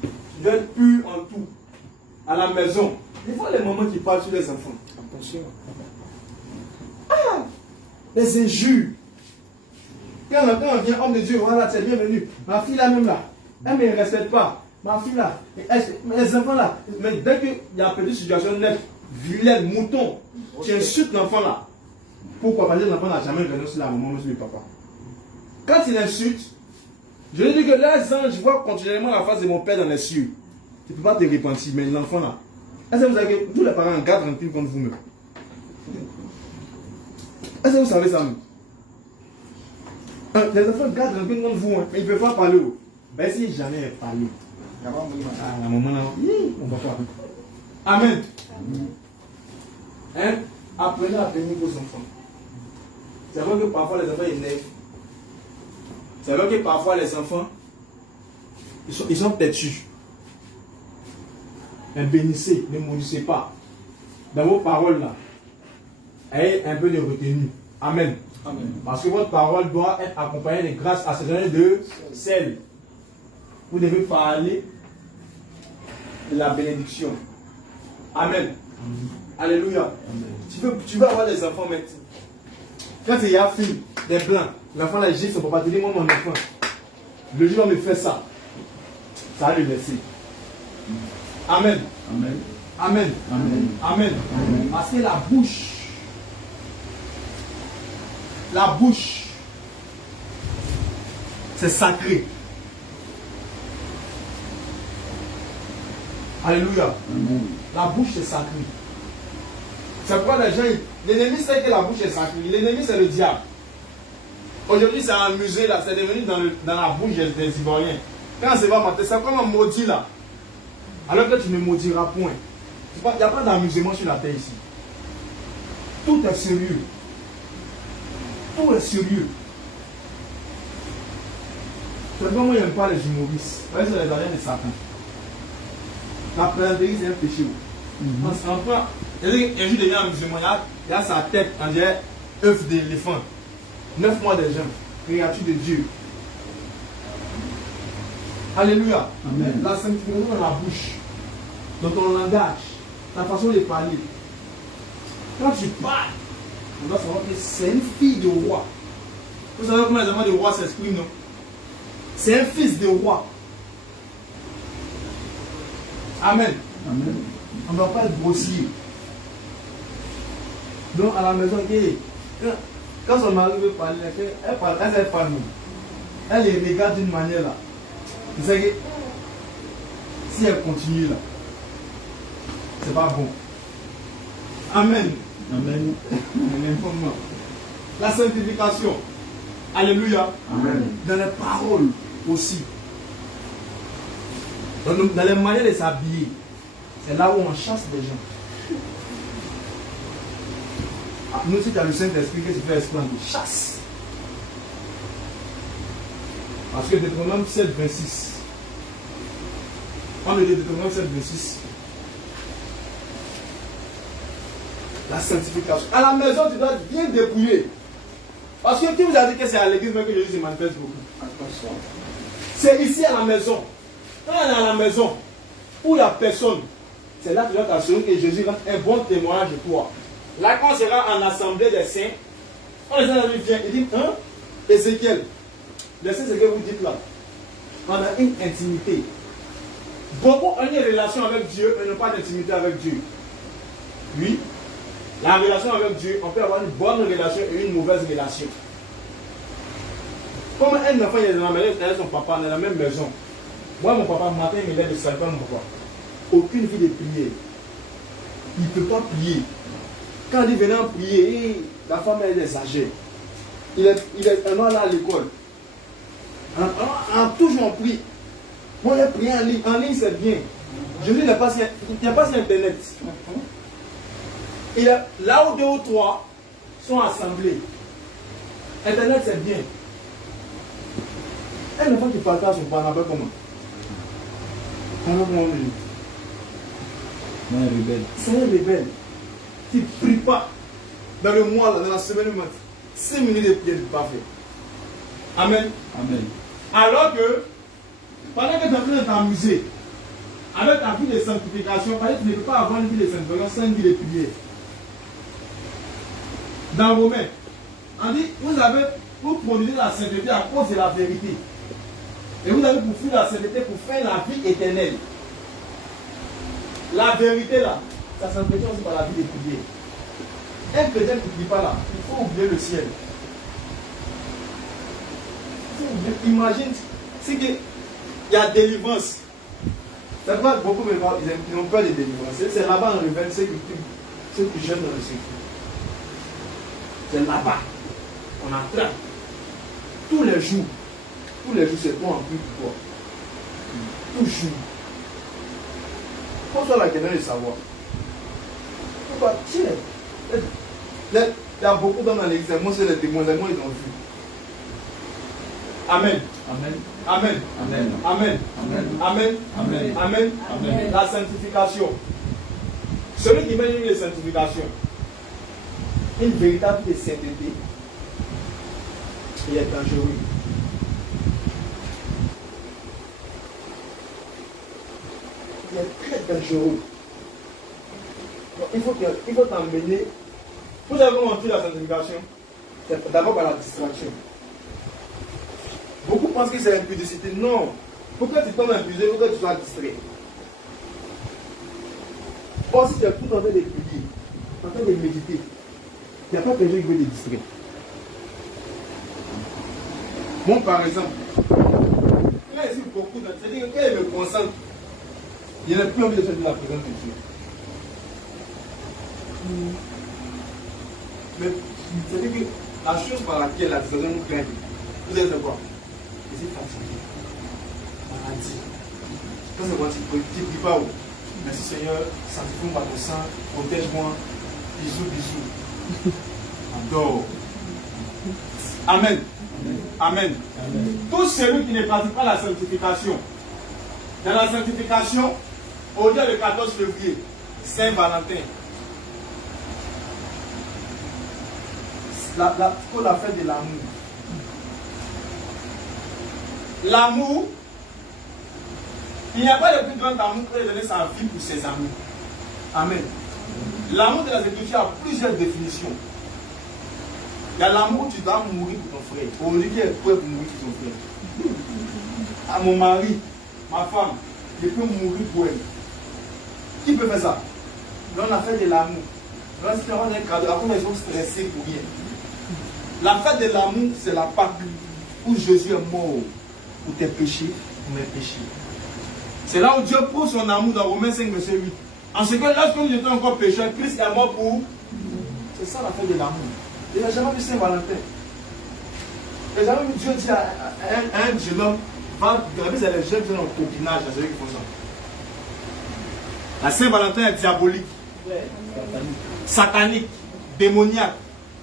Tu dois être pur en tout. À la maison. Il faut les moments qui parlent sur les enfants. Attention. Ah! Les injures. Quand on vient, homme de Dieu, voilà, c'est bienvenu. Ma fille là même là, elle ne me respecte pas. Ma fille là, les enfants là, mais dès qu'il y a une petite situation nette, vilaine, mouton, tu insultes l'enfant là. Pourquoi? Parce que l'enfant n'a jamais regardé sur la maman, sur le papa. Quand il insulte, je lui dis que les anges voient continuellement la face de mon père dans les cieux. Tu ne peux pas te repentir, mais l'enfant là. Est-ce que vous savez que tous les parents gardent tranquille contre vous-même? Est-ce que vous savez ça même? Les enfants gardent tranquille contre vous, hein, mais ils ne peuvent pas parler. Ben si jamais parlé. La maman là, on va pas. Amen. Hein? Apprenez à bénir vos enfants. C'est vrai que parfois les enfants énervent. C'est vrai que parfois les enfants, ils sont têtus. Mais bénissez, ne maudissez pas. Dans vos paroles là, ayez un peu de retenue. Amen. Amen. Parce que votre parole doit être accompagnée de grâce assaisonnée de sel. Vous devez parler de la bénédiction. Amen. Amen. Alléluia. Amen. Tu veux avoir des enfants maintenant. Quand il y a fille, des blancs, l'enfant là gifle son papa, tu dis moi mon enfant. Le jour où on me fait ça, ça va le laisser. Amen. Amen. Amen. Amen. Amen. Amen. Parce que la bouche, c'est sacré. Alléluia. Amen. La bouche c'est sacré. C'est pourquoi les gens, l'ennemi sait que la bouche est sacrée. L'ennemi c'est le diable. Aujourd'hui c'est un musée là, c'est devenu dans la bouche des Ivoiriens. Quand c'est pas matin, c'est comme un maudit là. Alors que tu ne maudiras point. Il n'y a pas d'amusement sur la terre ici. Tout est sérieux. Tout est sérieux. C'est pourquoi moi je n'aime pas les humoristes. Parce que c'est les aliens de Satan. La plaisanterie c'est un péché. Enfin, un jour devient un musulman, il a sa tête, on dirait œuf d'éléphant. 9 mois de jeûne, créature de Dieu. Alléluia. Amen. La sanctification dans la bouche, dans ton langage, ta façon de parler. Quand tu parles, on doit savoir que c'est une fille de roi. Vous savez comment les enfants de roi s'expriment, non? C'est un fils de roi. Amen. Amen. On ne doit pas être grossier. Donc à la maison, quand son mari veut parler, elle parle nous. Elle les regarde d'une manière là. Vous savez que si elle continue là, c'est pas bon. Amen. Amen. La sanctification. Alléluia. Amen. Dans les paroles aussi. Dans les manières de s'habiller, c'est là où on chasse des gens. Nous, si tu as le Saint-Esprit, qu'est-ce que tu fais esprit de chasse? Parce que Deutéronome 7, 26. On le dit Deutéronome 7, 26. La sanctification. À la maison, tu dois bien dépouiller. Parce que qui vous a dit que c'est à l'église que Jésus se manifeste beaucoup? C'est ici à la maison. Quand on est à la maison, où il n'y a personne, c'est là que tu dois t'assurer que Jésus rend un bon témoignage de toi. Là, quand on sera en assemblée des saints, quand les saints viennent, il dit, hein, Ézéchiel, le saint, c'est que vous dites là. On a une intimité. Beaucoup ont une relation avec Dieu, mais n'ont pas d'intimité avec Dieu. Oui, la relation avec Dieu, on peut avoir une bonne relation et une mauvaise relation. Comme un enfant, il est dans la maison, il est son papa, dans la même maison. Moi, mon papa, le matin, il est de salut, mon papa. Aucune vie de prière. Il ne peut pas prier. Quand il venait en prier, la femme elle exagère. Il est un an là à l'école. Toujours en prie. Moi, j'ai prié en ligne. En ligne, c'est bien. Jésus n'a pas sur Internet. Et là où 2 ou 3 sont assemblés, Internet, c'est bien. Un enfant qui partage son Barnabé comment? C'est un rebelle. Qui ne prie pas. Dans le mois, dans la semaine, 5 minutes de prière, il ne peut pas faire. Amen. Amen. Alors que, pendant que tu es en train de t'amuser, avec ta vie de sanctification, parce que tu ne peux pas avoir une vie de sanctification sans une vie de prière. Dans Romains, on dit, vous produisez la sainteté à cause de la vérité. Et vous avez pour fuir la sainteté pour faire la vie éternelle. La vérité là, ça s'entretient aussi par la vie de prière. Un chrétien qui ne prie pas là, il faut oublier le ciel. Imagine, c'est qu'il y a délivrance. C'est pourquoi beaucoup de gens ils ont peur de délivrance. C'est là-bas dans le verset ceux qui jeûnent dans le secret. C'est là-bas. On attrape. Tous les jours, c'est toi en plus pour toi. Toujours. Pose-toi la question de savoir. Pourquoi? Tiens. Il y a beaucoup d'hommes dans l'église. Moi, c'est les témoignements, ils ont vu. Amen. Amen. Amen. Amen. Amen. Amen. Amen. Amen. Amen. Amen. La sanctification. Celui qui mène une sanctification, une véritable de sainteté, il est dangereux. Il est très dangereux. Donc, il faut t'emmener. Vous savez comment on tue la sanctification? C'est d'abord par la distraction. Beaucoup pensent que c'est l'impudicité. Non. Pour que tu tombes impudicité, il faut que tu sois distrait. Or, si tu es tout en train de prier, en train de méditer, il n'y a pas quelqu'un qui veut te distraire. Moi, par exemple, là, ici, beaucoup de... C'est-à-dire que quand il me concentre, il n'a plus envie de faire de la présence de Dieu. Mais c'est-à-dire que la chose par laquelle la distraction nous craint, vous êtes quoi? Je suis fatigué. Maladie. Quand c'est moi, tu ne dis pas où. Merci Seigneur, sanctifie-moi par ton sang, protège-moi. Bisous, bisous. Adore. Amen. Amen. Amen. Tout celui qui ne pratique pas la sanctification, dans la sanctification, aujourd'hui le 14 février, Saint-Valentin, pour la fête de l'amour. L'amour, il n'y a pas de plus grand amour que de donner sa vie pour ses amis. Amen. L'amour de la Écritures a plusieurs définitions. Il y a l'amour où tu dois mourir pour ton frère. Aujourd'hui, qui est prêt pour mourir pour ton frère? À mon mari, ma femme, je peux mourir pour elle. Qui peut faire ça? Donc, la fête de l'amour. Donc, si tu as un cadeau, après, ils sont stressés pour rien. La fête de l'amour, c'est la Pâque où Jésus est mort pour tes péchés, pour mes péchés. C'est là où Dieu prouve son amour dans Romains 5, verset 8. En ce que lorsque nous étions encore pécheurs, Christ est mort pour. C'est ça la fête de l'amour. Il n'a jamais vu Saint-Valentin. Il n'a jamais vu Dieu dire à un jeune homme, c'est les jeunes qui sont en copinage, c'est eux qui font ça. La Saint-Valentin est diabolique, satanique, démoniaque,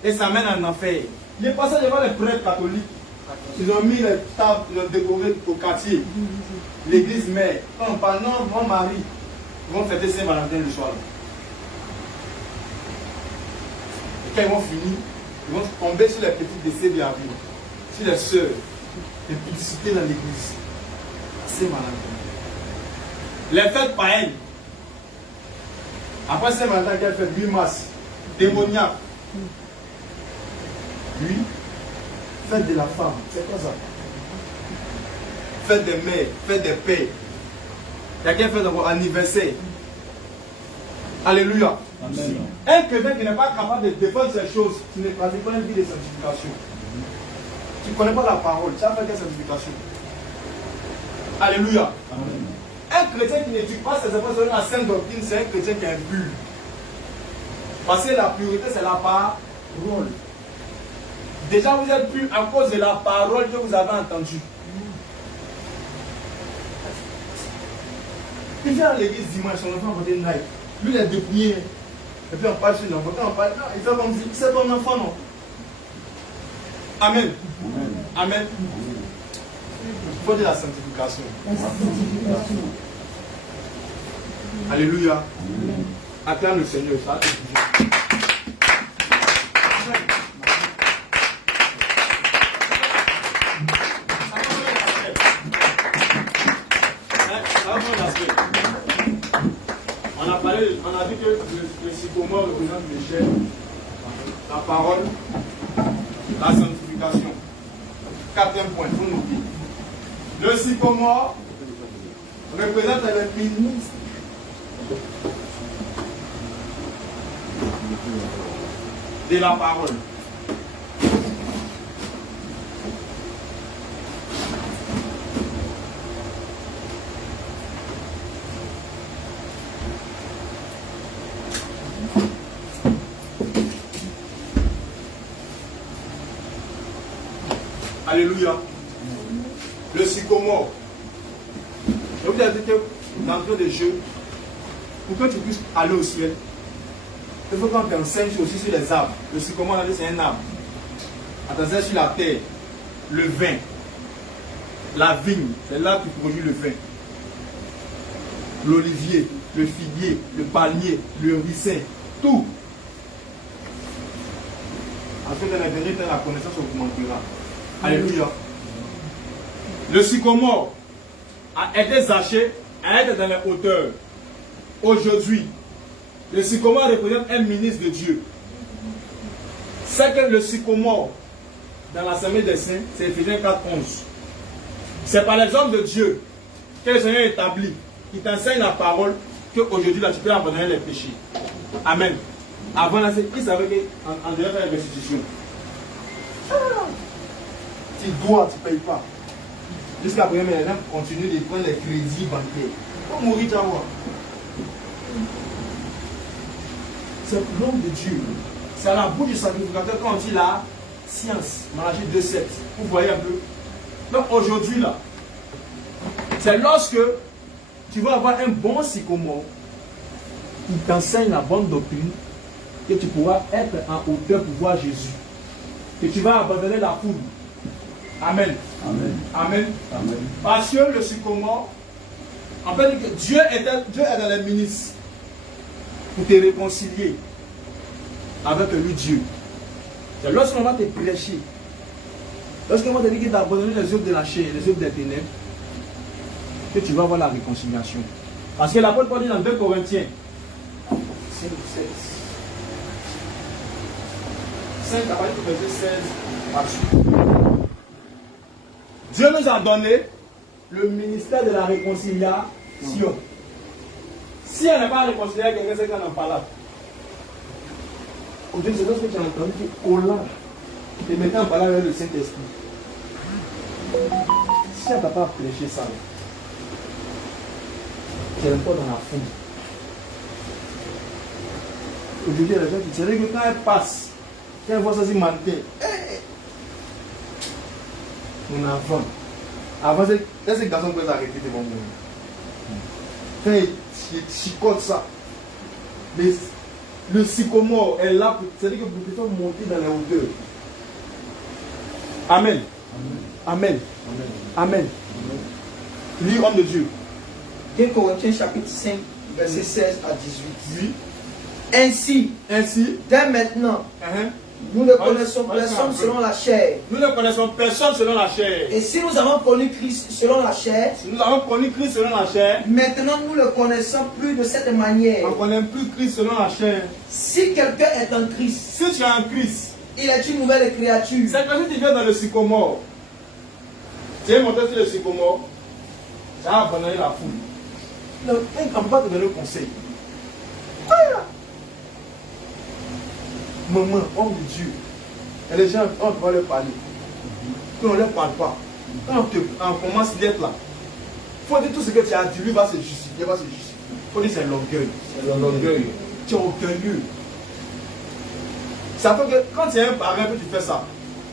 et ça mène en enfer. Il est passé devant les prêtres catholiques. Ils ont mis les tables, ils ont décoré au quartier. L'église mère. Quand on parle, non, mon mari, ils vont fêter Saint-Valentin le soir. Et quand ils vont finir, ils vont tomber sur les petites décès de la vie, sur les sœurs, les publicités dans l'église. Saint-Valentin. Les fêtes païennes. Après Saint-Valentin, qu'elle fait 8 mars, démoniaque. Lui, fête de la femme, c'est quoi ça? Fête des mères, fête des pères. Il y a quelqu'un fait d'avoir anniversaire. Alléluia. Amen. Un chrétien qui n'est pas capable de défendre ces choses, tu ne pratiques pas une vie de sanctification. Tu ne connais pas la parole, tu as fait quelle sanctification? Alléluia. Amen. Un chrétien qui n'étudie pas ses efforts selon la sainte doctrine, c'est un chrétien qui est impur. Parce que la pureté, c'est la parole. Déjà, vous êtes pur à cause de la parole que vous avez entendue. Il vient à l'église dimanche, son enfant va dire night. Lui, il est dépouillé. Et puis on parle sur l'enfant. Quand on parle, il fait comme si c'est ton enfant, non? Amen. Amen. Il faut dire la sanctification. Alléluia. Acclame le Seigneur. Ça. On a dit que le sycomore représente le chef, la parole, la sanctification. Quatrième point, il faut nous dire. Le sycomore représente le ministre de la parole. Alléluia. Le sycomore. Je vous ai dit que d'entrée de jeu, pour que tu puisses aller au ciel, il faut qu'on t'enseigne aussi sur les arbres. Le sycomore, c'est un arbre. On t'enseigne sur la terre, le vin, la vigne, c'est l'arbre qui produit le vin. L'olivier, le figuier, le palmier, le ricin, tout. Ensuite, dans la vérité, la connaissance augmentera. Alléluia. Le sycomore a été zaché, a été dans les hauteurs. Aujourd'hui, le sycomore représente un ministre de Dieu. C'est que le sycomore, dans l'Assemblée des Saints, c'est Éphésiens 4:11. C'est par les hommes de Dieu que le Seigneur établit. Il t'enseigne la parole qu'aujourd'hui, là, tu peux abandonner les péchés. Amen. Avant, là, il savait qu'on devait faire une restitution. Tu dois, tu ne payes pas. Jusqu'à présent, les gens continuent de prendre les crédits bancaires. Pour mourir, tu vas voir. C'est l'homme de Dieu. C'est à la bouche du sacrificateur quand on dit la science. Malachie 2:7. Vous voyez un peu. Donc aujourd'hui, là, c'est lorsque tu vas avoir un bon sycomore qui t'enseigne la bonne doctrine que tu pourras être en hauteur pour voir Jésus. Que tu vas abandonner la foule. Amen. Amen. Amen. Amen. Parce que le sycomore, en fait, Dieu est dans les ministres pour te réconcilier avec lui, Dieu. C'est lorsqu'on va te prêcher, lorsqu'on va te dire que tu as abandonné les œuvres de la chair, les œuvres des ténèbres, que tu vas avoir la réconciliation. Parce que l'apôtre Paul dit dans 2 Corinthiens 5, 16. 5 à partir du verset 16 à Dieu nous a donné le ministère de la réconciliation. Si on n'est pas réconcilié avec quelqu'un, c'est qu'on n'en parle pas. Aujourd'hui, c'est lorsque tu as entendu qu'Ollah te mettait en parole avec le Saint-Esprit. Si on ne t'a pas prêché ça, tu es encore dans la foule. Aujourd'hui, les gens qui savent que quand elle passe, quand elle voit ça, c'est manqué. On avance. Avant, ces garçons peuvent arrêter devant moi. Quand il chicote ça, le sycomore est là, c'est-à-dire que vous pouvez monter dans les hauteurs. Amen. Amen. Amen. Lui, homme de Dieu. 2 Corinthiens chapitre 5, verset 16 à 18. Oui. Ainsi, dès maintenant, nous ne connaissons personne selon la chair. Nous ne connaissons personne selon la chair. Et si nous avons connu Christ selon la chair, maintenant nous ne le connaissons plus de cette manière. On ne connaît plus Christ selon la chair. Si quelqu'un est en Christ, Si tu es en Christ, il est une nouvelle créature. c'est que si tu viens dans le sycomore, tu es monté sur le sycomore, tu as abandonné la foule. Non, on ne peut pas te donner le conseil. Maman, homme de Dieu, et les gens, on doit leur parler. Puis on ne leur parle pas. Quand on commence d'être là, il faut dire tout ce que tu as dit, lui va se justifier, Il faut dire c'est l'orgueil. Tu es orgueilleux. Ça fait que quand tu es un parent que tu fais ça,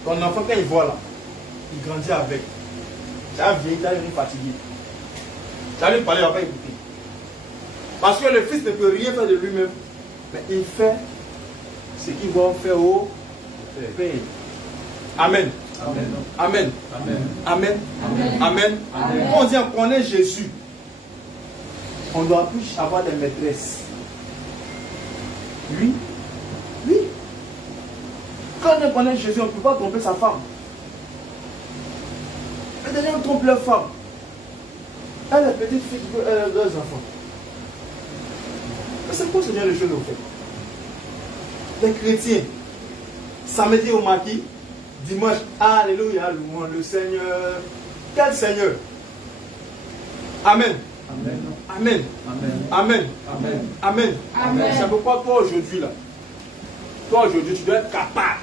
ton enfant quand il voit là, il grandit avec. Tu as vieilli, tu as devenu fatigué. Tu as lui parler, il ne va pas écouter. Parce que le fils ne peut rien faire de lui-même. Mais il fait ce qu'il va faire au Père. Amen. Amen. Amen. Amen. Amen. Amen. On dit on connaît Jésus. On ne doit plus avoir des maîtresses. Oui. Quand on connaît Jésus, on ne peut pas tromper sa femme. Les gens trompent leur femme. Elle est petite fille qui veut leurs enfants. Mais c'est quoi ce genre de choses au fait? Les chrétiens, samedi au maquis, dimanche, alléluia, louons le Seigneur. Quel Seigneur? Amen. Amen. Amen. Amen. Amen. Amen. Amen. C'est pourquoi toi aujourd'hui là, tu dois être capable.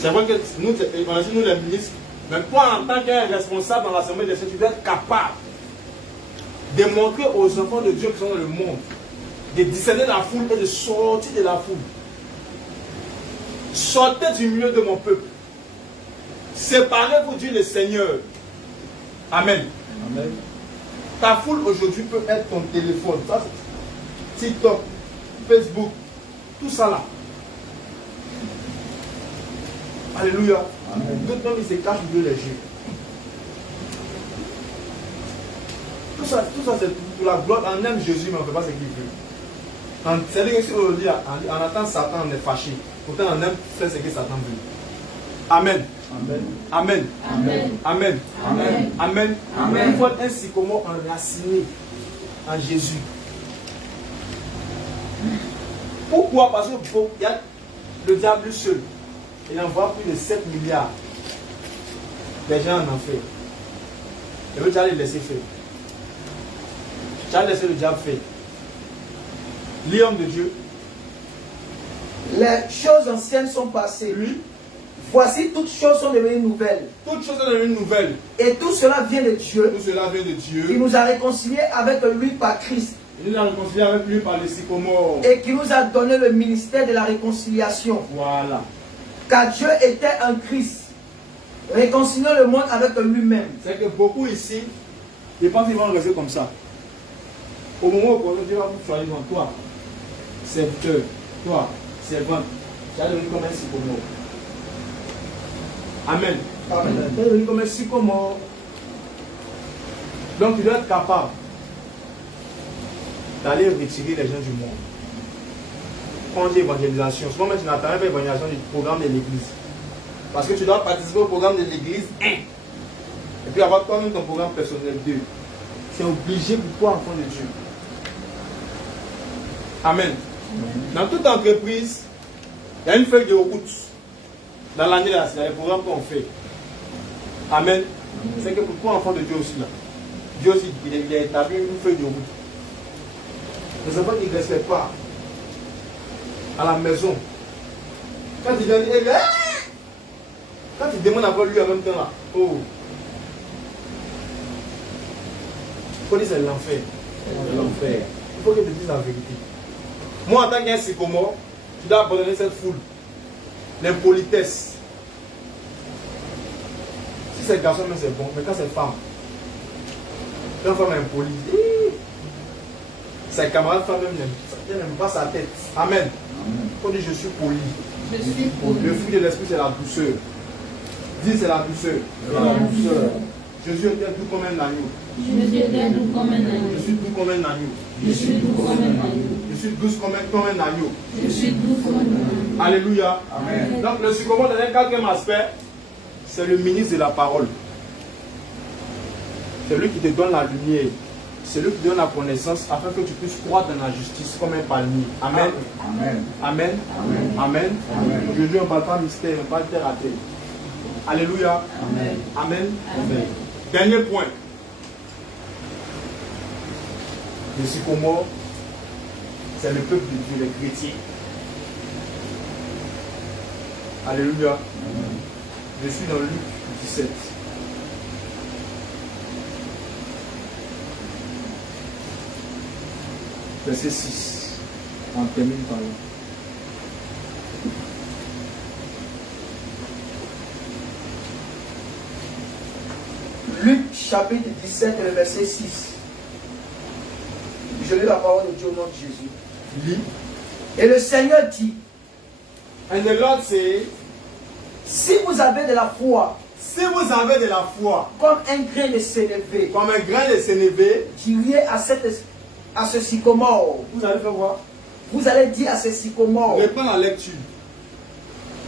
C'est vrai que nous les ministres, mais toi en tant qu'un responsable dans l'Assemblée des saints, tu dois être capable de montrer aux enfants de Dieu qui sont dans le monde, de discerner la foule et de sortir de la foule. Sortez du milieu de mon peuple. Séparez-vous Dieu le Seigneur. Amen. Amen. Ta foule aujourd'hui peut être ton téléphone, ça, TikTok, Facebook, tout ça là. Alléluia. D'autres même ils se cachent de les yeux. Tout ça c'est pour la gloire. On aime Jésus, mais on ne fait pas ce qu'il veut. C'est-à-dire que si aujourd'hui, en attendant Satan, on est fâché. Pourtant, on aime faire ce que Satan veut. Amen. Amen. Amen. Amen. Amen. Amen. Amen. Il faut être un sycomore enraciné en Jésus. Pourquoi? Parce que il y a le diable seul. Il envoie plus de 7 milliards de gens en enfer. Et tu vas les laisser faire. Tu vas laisser le diable faire. L'homme de Dieu. Les choses anciennes sont passées. Oui. Voici, toutes choses sont devenues nouvelles. Toutes choses sont devenues nouvelles. Et tout cela vient de Dieu. Tout cela vient de Dieu. Qui nous a réconciliés avec lui par Christ. Il nous a réconciliés avec lui par les sycomores. Et qui nous a donné le ministère de la réconciliation. Voilà. Car Dieu était en Christ, réconciliant le monde avec lui-même. C'est que beaucoup ici, ils pensent qu'ils vont rester comme ça. Au moment où Dieu va vous choisir dans toi, serviteur, toi, servante, tu vas devenir comme un sycomore. Amen. Amen. Tu vas devenir comme un sycomore. Donc tu dois être capable d'aller retirer les gens du monde. On dit évangélisation. Souvent, tu n'attends pas l'évangélisation du programme de l'église. Parce que tu dois participer au programme de l'église 1. Et puis avoir toi-même ton programme personnel 2. C'est obligé pour toi, enfant de Dieu. Amen. Dans toute entreprise, il y a une feuille de route. Dans l'année, il y a les programmes qu'on fait. Amen. C'est que pour toi, enfant de Dieu aussi, là, Dieu aussi, il a établi une feuille de route. Les enfants qui ne respectent pas à la maison, quand il vient, quand il demande à voir lui en même temps là, oh, il faut dire c'est l'enfer. L'enfer. Il faut que tu dises la vérité. Moi en tant qu'un sycomore, tu dois abandonner cette foule. L'impolitesse. Si c'est garçon, mais c'est bon. Mais quand c'est femme, quand une femme est impolie, ses camarades femmes n'aiment pas sa tête. Amen. On dit je suis poli. Je suis poli. Le fruit de l'esprit, c'est la douceur. Dis, c'est la douceur. Jésus était doux comme un agneau. Jésus était doux comme un agneau. Je suis doux comme un agneau. Je suis doux comme un agneau. Je suis douce comme un agneau. Je suis doux comme un agneau. Alléluia. Amen. Donc le sycomore dans un quatrième aspect, c'est le ministre de la parole. C'est lui qui te donne la lumière. C'est lui qui te donne la connaissance afin que tu puisses croître dans la justice comme un palmier. Amen. Amen. Amen. Amen. Jésus, on ne parle pas mystère, on parle terre à terre. Alléluia. Amen. Amen. Amen. Dernier point. Le sycomore, c'est le peuple de Dieu, les chrétiens. Alléluia. Je suis dans Luc 17. Verset 6. On termine par là. Luc chapitre 17, le verset 6. Je lis la parole de Dieu au nom de Jésus. Lis. Et le Seigneur dit, And the Lord says, si vous avez de la foi, si vous avez de la foi, comme un grain de sénévé, comme un grain de sénévé, diriez à ce sycomore. vous allez faire voir. Vous allez dire à ce sycomore. Reprends la lecture.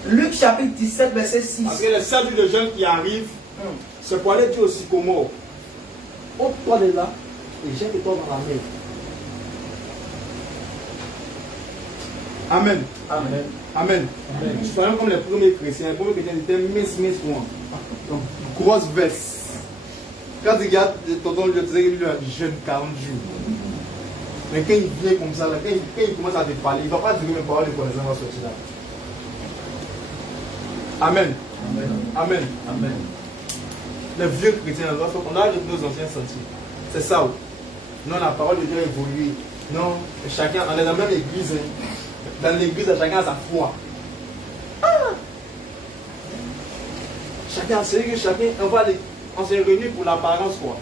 Luc chapitre 17, verset 6. Parce que les 7 jours de jeunes qui arrivent, c'est pour aller dire au sycomore, ôte-toi de là et jette-toi dans la mer. Amen. Amen. Amen. Je suis comme les premiers chrétiens. Les premiers chrétiens étaient mince loin. Donc, grosse veste. Quand tu regardes tonton, je disais qu'il a jeune 40 jours. Mais quand il vient comme ça, là, quand il commence à te parler, il ne va pas dire que mes paroles de connaissance vont sortir là. Amen. Amen. Amen. Amen. Les vieux chrétiens, on a arrêté nos anciens sentiers. C'est ça. Non, la parole de Dieu a évolué. Non, chacun, on est dans la même église. Dans l'église, chacun a sa foi. Chacun, c'est que chacun, on s'est réunis pour l'apparence, quoi.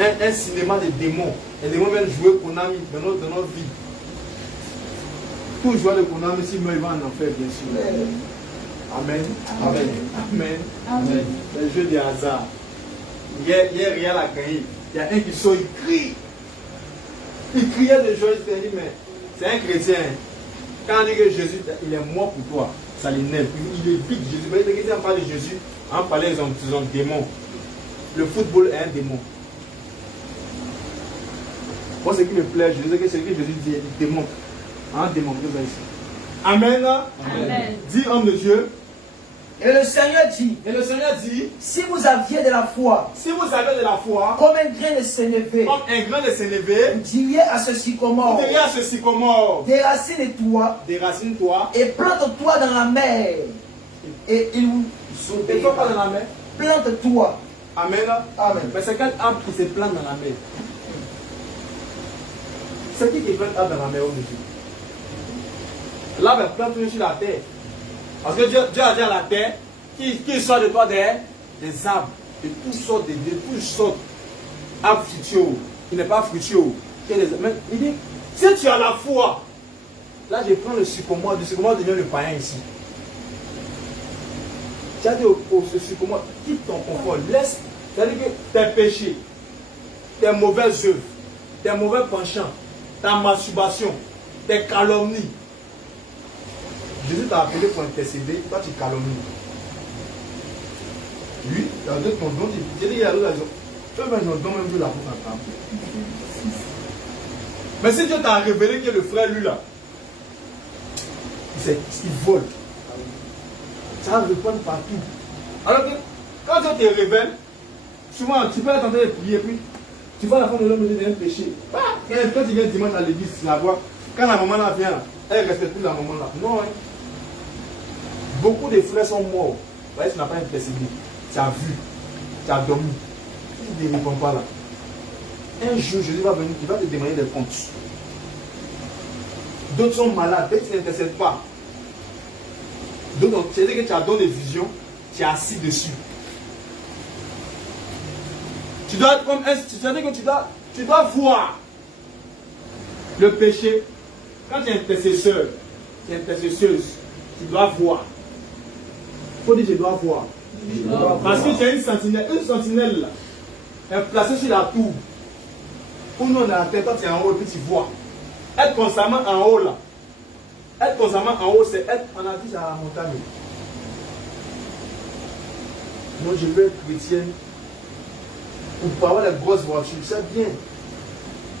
Un cinéma de démons. Les démons viennent jouer Konami dans notre vie. Tout joueur de Konami, s'il meurt, il va en enfer, bien sûr. Amen. Amen. Amen. Amen. C'est le jeu de hasard. Hier, rien n'a gagné. Il y a un qui sort, il crie. Il criait de joie, il dit, mais c'est un chrétien. Quand on dit que Jésus, il est mort pour toi, ça l'énerve. Il évite Jésus. Mais les chrétiens parlent de Jésus, on parlait des hommes démons. Le football est un démon. Moi, ce qui me plaît, je disais que c'est que Jésus dit, il démon. Un démon, vous ici. Amen. Amen. Dis, homme de Dieu. Et le Seigneur dit, si vous aviez de la foi, si vous avez de la foi, comme un grain de sénévé, comme un grain de sénévé, vous diriez à ce sycomore, vous diriez à ce sycomore, déracine-toi, déracine-toi, et plante-toi dans la mer, et il vous et toi pas dans la mer. plante-toi. Amen. Amen. Mais c'est quel arbre qui se plante dans la mer? C'est qui plante l'arbre dans la mer, homme de Dieu? L'arbre est planté sur la terre. Parce que Dieu a dit à la terre qu'il sort de toi des arbres, de toutes sortes d'arbres fruitiers. Il n'est pas fruitier. Mais il dit, si tu as la foi, là je prends le sycomore devient le païen ici. Tu as dit au sycomore, quitte ton confort, laisse, c'est-à-dire que tes péchés, tes mauvaises œuvres, tes mauvais penchants, ta masturbation, tes calomnies. Jésus t'a appelé pour intercéder, toi tu calomnies. Lui, il a donné ton don, il dit il y a d'autres raisons. Tu veux mettre don même de la faute en temps. Mais si Dieu t'a révélé que le frère lui là, il vole. Ça va répondre partout. Alors que quand Dieu te révèle, souvent tu peux être en train de prier, puis tu vois la femme de l'homme de un péché. Quand tu viens dimanche à l'église, tu la vois. Quand la maman là vient, elle respecte plus la maman là. Non, hein. Beaucoup de frères sont morts. Voyez, tu n'as pas intercédé. Tu as vu. Tu as dormi. Il ne répond pas là. Un jour, Jésus va venir, il va te demander des comptes. D'autres sont malades, peut-être tu n'intercèdes pas. D'autres, c'est-à-dire que tu as donné des visions, tu es assis dessus. Tu dois être comme un, c'est-à-dire que tu dois voir le péché. Quand tu es intercesseur, tu es intercesseuse, tu dois voir. Il faut dire je dois voir. Parce que tu as une sentinelle là, elle est placée sur la tour. Où nous on a la tête, quand tu es en haut, et puis tu vois. Être constamment en haut là. Être constamment en haut, c'est être, on a dit à la montagne. Moi je veux être chrétienne. Pour avoir les grosses voitures, c'est bien.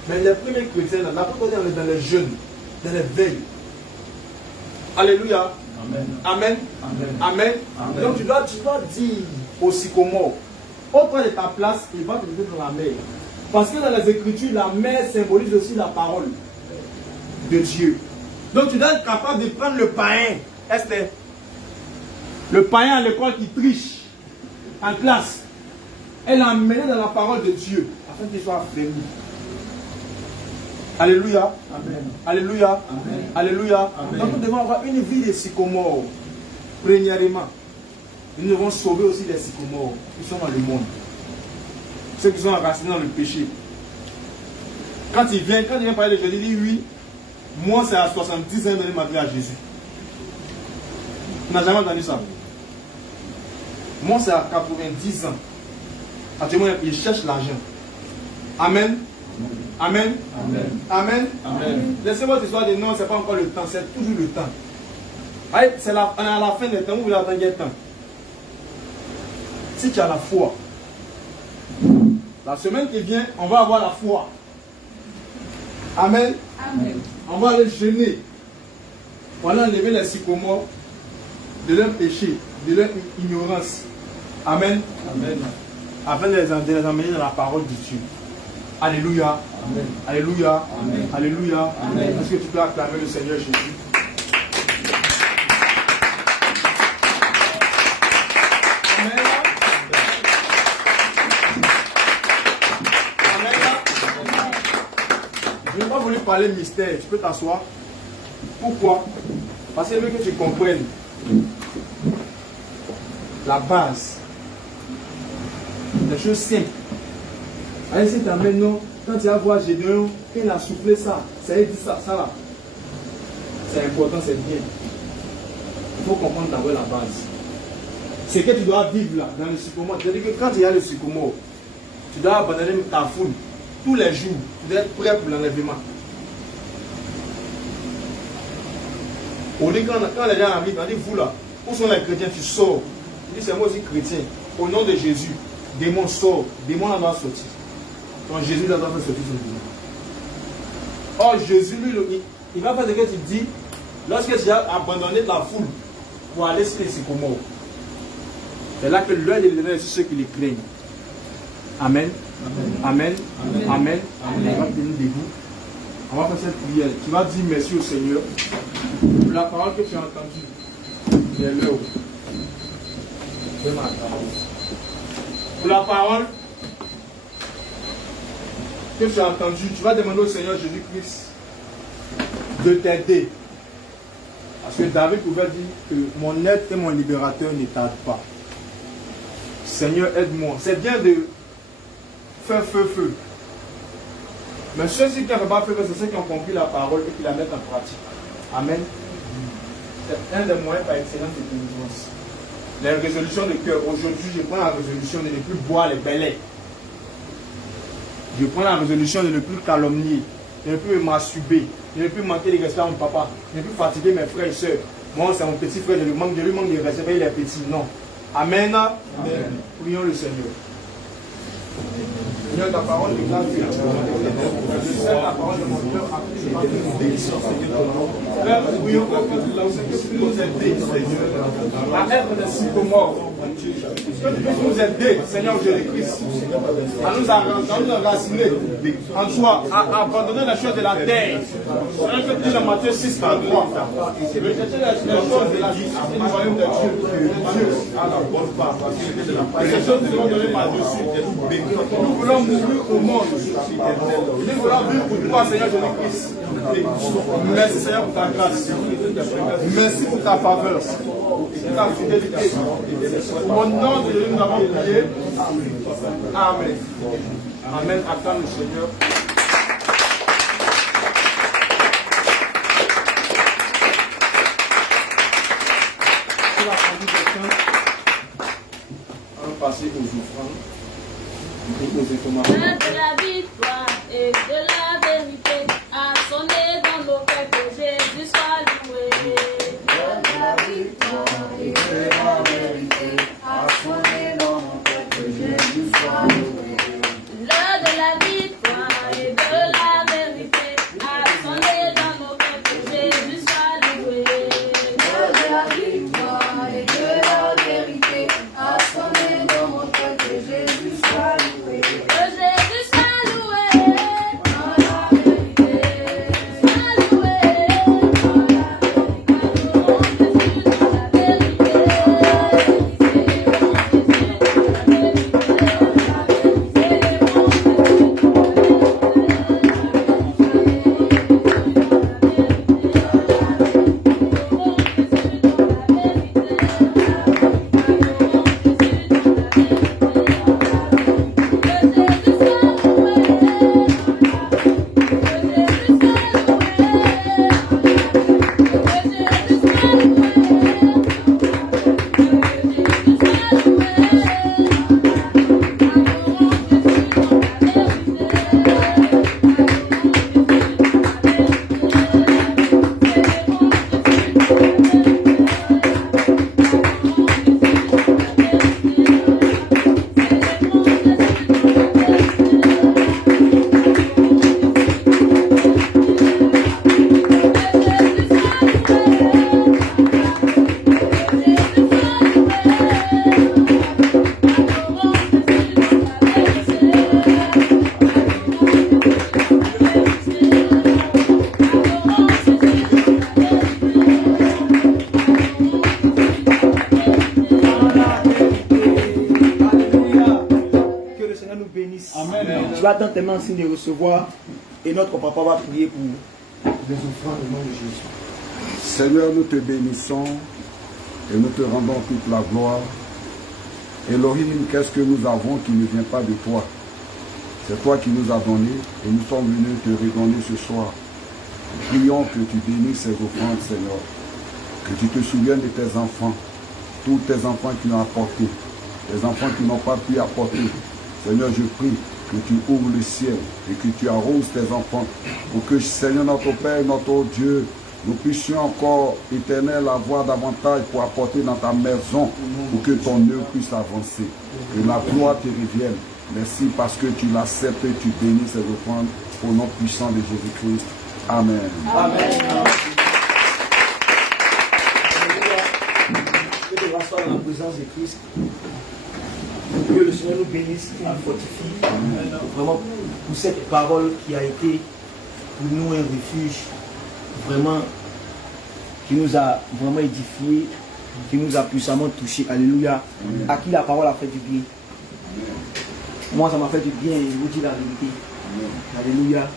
Mais les premiers chrétiens, la plupart on est dans les jeunes, dans les veilles. Alléluia. Amen. Amen. Amen. Amen. Amen. Donc tu dois dire au sycomore, auprès de ta place, il va te mettre dans la mer. Parce que dans les Écritures, la mer symbolise aussi la parole de Dieu. Donc tu dois être capable de prendre le païen, Esther. Le païen à l'école qui triche en classe. Et l'emmener dans la parole de Dieu, afin qu'il soit affermi. Alléluia. Amen. Alléluia. Amen. Alléluia. Amen. Donc nous devons avoir une vie de sycomore. Premièrement, nous devons sauver aussi les sycomores qui sont dans le monde. Ceux qui sont enracinés dans le péché. Quand il vient parler de Jésus, il dit oui, moi c'est à 70 ans de donner ma vie à Jésus. Tu n'as jamais entendu ça? Moi c'est à 90 ans. Actuellement, il cherche l'argent. Amen. Amen. Amen. Amen. Amen. Laissez-moi votre histoire de non, ce n'est pas encore le temps, c'est toujours le temps. C'est à la fin des temps, vous l'attendez le temps. Si tu as la foi, la semaine qui vient, on va avoir la foi. Amen. Amen. On va aller jeûner. On va enlever les sycomores de leur péché, de leur ignorance. Amen. Amen. Afin de les emmener dans la parole de Dieu. Alléluia. Amen. Alléluia. Amen. Alléluia. Amen. Est-ce que tu peux acclamer le Seigneur Jésus? Amen. Amen. Je n'ai pas voulu parler mystère. Tu peux t'asseoir. Pourquoi? Parce qu'il veut que tu comprennes la base. Des choses simples. Allez, si tu amènes, non, quand tu vas voir Gédéon, quand il a soufflé ça, ça a dit ça, ça là. C'est important, c'est bien. Il faut comprendre d'abord la base. C'est que tu dois vivre là, dans le sycomore. C'est-à-dire que quand il y a le sycomore, tu dois abandonner ta foule. Tous les jours, tu dois être prêt pour l'enlèvement. On dit quand les gens arrivent, on dit vous là, où sont les chrétiens? Tu sors. Tu dis c'est moi aussi chrétien. Au nom de Jésus, démon sort, démon là doit sortir. Donc Jésus là doit faire sortir son démon. Or Jésus lui, il va faire ce que tu dis lorsque tu as abandonné ta foule pour aller sur les sycomores. C'est là que l'œil de l'Éternel est sur ceux qui les craignent. Amen. Amen. Amen. Amen. Amen. On va tenir debout. On va faire cette prière. Tu vas dire merci au Seigneur pour la parole que tu as entendue. C'est l'heure. Pour la parole que tu as entendue, tu vas demander au Seigneur Jésus-Christ de t'aider. Parce que David pouvait dire que mon aide et mon libérateur ne tardent pas. Seigneur, aide-moi. C'est bien de faire feu. Mais ceux-ci qui n'ont pas fait, c'est ceux qui ont compris la parole et qui la mettent en pratique. Amen. C'est un des moyens par excellence de délivrance. Les résolutions de cœur. Aujourd'hui, je prends la résolution de ne plus boire les bêlets. Je prends la résolution de ne plus calomnier, de ne plus me masturber, de ne plus manquer de respect à mon papa, de ne plus fatiguer mes frères et soeurs. Moi, c'est mon petit frère, je lui manque de respect, il est petit. Non. Amen. Amen. Prions le Seigneur. Seigneur, ta parole déclare que je sais ta parole de mon cœur a pris une bénédiction, Seigneur. Père, nous prions que tu nous aides, Seigneur, à être des sycomores. Que tu puisses nous aider, Seigneur Jésus-Christ, à nous enraciner en toi, à abandonner les choses de la terre. Seigneur, que tu dis dans Matthieu 6, 33, rejeter les choses de la justice du royaume de Dieu à la bonne part. Ces choses nous seront données par-dessus. Nous voulons mouru au monde. Il faudra vivre pour toi, Seigneur Jésus-Christ. Merci, Seigneur, pour ta grâce. Merci pour ta faveur, pour ta fidélité. Au nom de Jésus, nous avons prié. Amen. Amen. Attends le Seigneur. On va passer aux offrandes et aux informations. De la victoire et de la vérité a sonné dans nos cœurs, que Jésus soit loué. De la victoire et de la vérité a sonné dans nos cœurs, que Jésus soit loué. L'heure de la victoire et de la vérité a sonné dans nos cœurs, que Jésus soit loué. L'heure de la victoire et de la vérité a sonné dans nos cœurs, que Jésus soit loué. Que Jésus soit loué dans la vérité, soit loué dans la vérité. Adorons Jésus dans la vérité, célébrons Jésus dans la vérité, célébrons Jésus dans Tu vas dans tes mains en signe de recevoir et notre papa va prier pour les offrandes au nom de Jésus. Seigneur, nous te bénissons et nous te rendons toute la gloire. Elohim, qu'est-ce que nous avons qui ne vient pas de toi? C'est toi qui nous as donné et nous sommes venus te redonner ce soir. Nous prions que tu bénisses ces offrandes, Seigneur. Que tu te souviennes de tes enfants, tous tes enfants qui ont apporté, les enfants qui n'ont pas pu apporter. Seigneur, je prie que tu ouvres le ciel et que tu arroses tes enfants pour que, Seigneur, notre Père, notre Dieu, nous puissions encore, Éternel, avoir davantage pour apporter dans ta maison pour que ton œuvre puisse avancer. Que la gloire te revienne. Merci parce que tu l'acceptes et tu bénis ces offrandes au nom puissant de Jésus-Christ. Amen. Amen. Que tu rassois dans la présence de Christ. Que le Seigneur nous bénisse, qu'il nous fortifie. Vraiment, pour cette parole qui a été pour nous un refuge, vraiment, qui nous a vraiment édifié, qui nous a puissamment touché. Alléluia. À qui la parole a fait du bien. Moi, ça m'a fait du bien et je vous dis la vérité. Alléluia.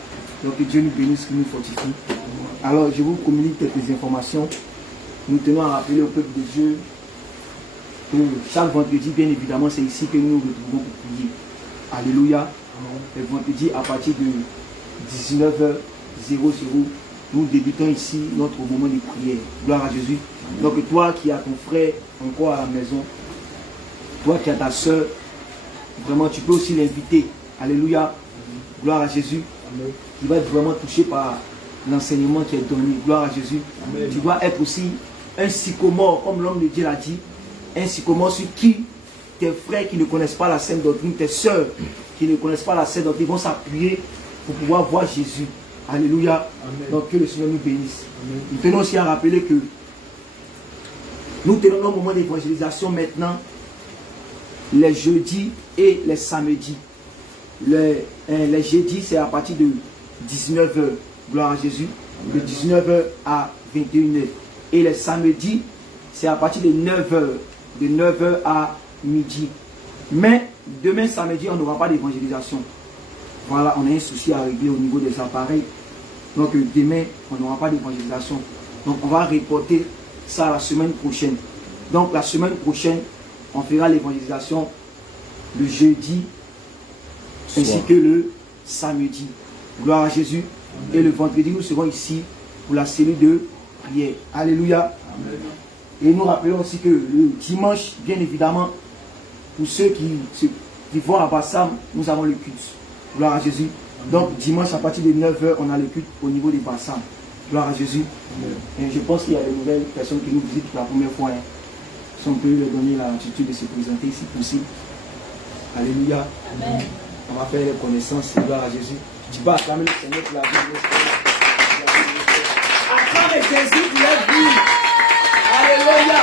Donc que Dieu nous bénisse, qu'il nous fortifie. Alors, je vous communique quelques informations. Nous tenons à rappeler au peuple de Dieu que chaque vendredi, bien évidemment, c'est ici que nous nous retrouvons pour prier. Alléluia. Le vendredi, à partir de 19h00, nous débutons ici notre moment de prière. Gloire à Jésus. Donc toi qui as ton frère encore à la maison, toi qui as ta soeur, vraiment tu peux aussi l'inviter. Alléluia. Gloire à Jésus. Il va être vraiment touché par l'enseignement qui est donné. Gloire à Jésus. Amen. Tu dois être aussi un sycomore, comme l'homme de Dieu l'a dit. Un sycomore sur qui tes frères qui ne connaissent pas la sainte doctrine, tes soeurs qui ne connaissent pas la sainte doctrine vont s'appuyer pour pouvoir voir Jésus. Alléluia. Amen. Donc que le Seigneur nous bénisse. Amen. Nous tenons aussi à rappeler que nous tenons un moment d'évangélisation maintenant les jeudis et les samedis. Les jeudis c'est à partir de 19h, gloire à Jésus, de 19h à 21h. Et les samedis c'est à partir de 9h à midi. Mais demain samedi on n'aura pas d'évangélisation. Voilà, on a un souci à régler au niveau des appareils. Donc demain, on n'aura pas d'évangélisation. Donc on va reporter ça la semaine prochaine. Donc la semaine prochaine, on fera l'évangélisation le jeudi ainsi que le samedi. Gloire à Jésus. Et le vendredi, nous serons ici pour la série de prières. Alléluia. Amen. Et nous rappelons aussi que le dimanche, bien évidemment, pour ceux qui vont à Bassam, nous avons le culte. Gloire à Jésus. Donc dimanche à partir de 9h, on a le culte au niveau des Bassam. Gloire à Jésus. Et je pense qu'il y a de nouvelles personnes qui nous visitent pour la première fois. Hein. Si on peut leur donner l'attitude de se présenter si possible. Alléluia. Amen. On va faire les connaissances. Gloire à Jésus. Tu peux acclamer le Seigneur pour la vie. Acclame Jésus pour la vie. Alléluia.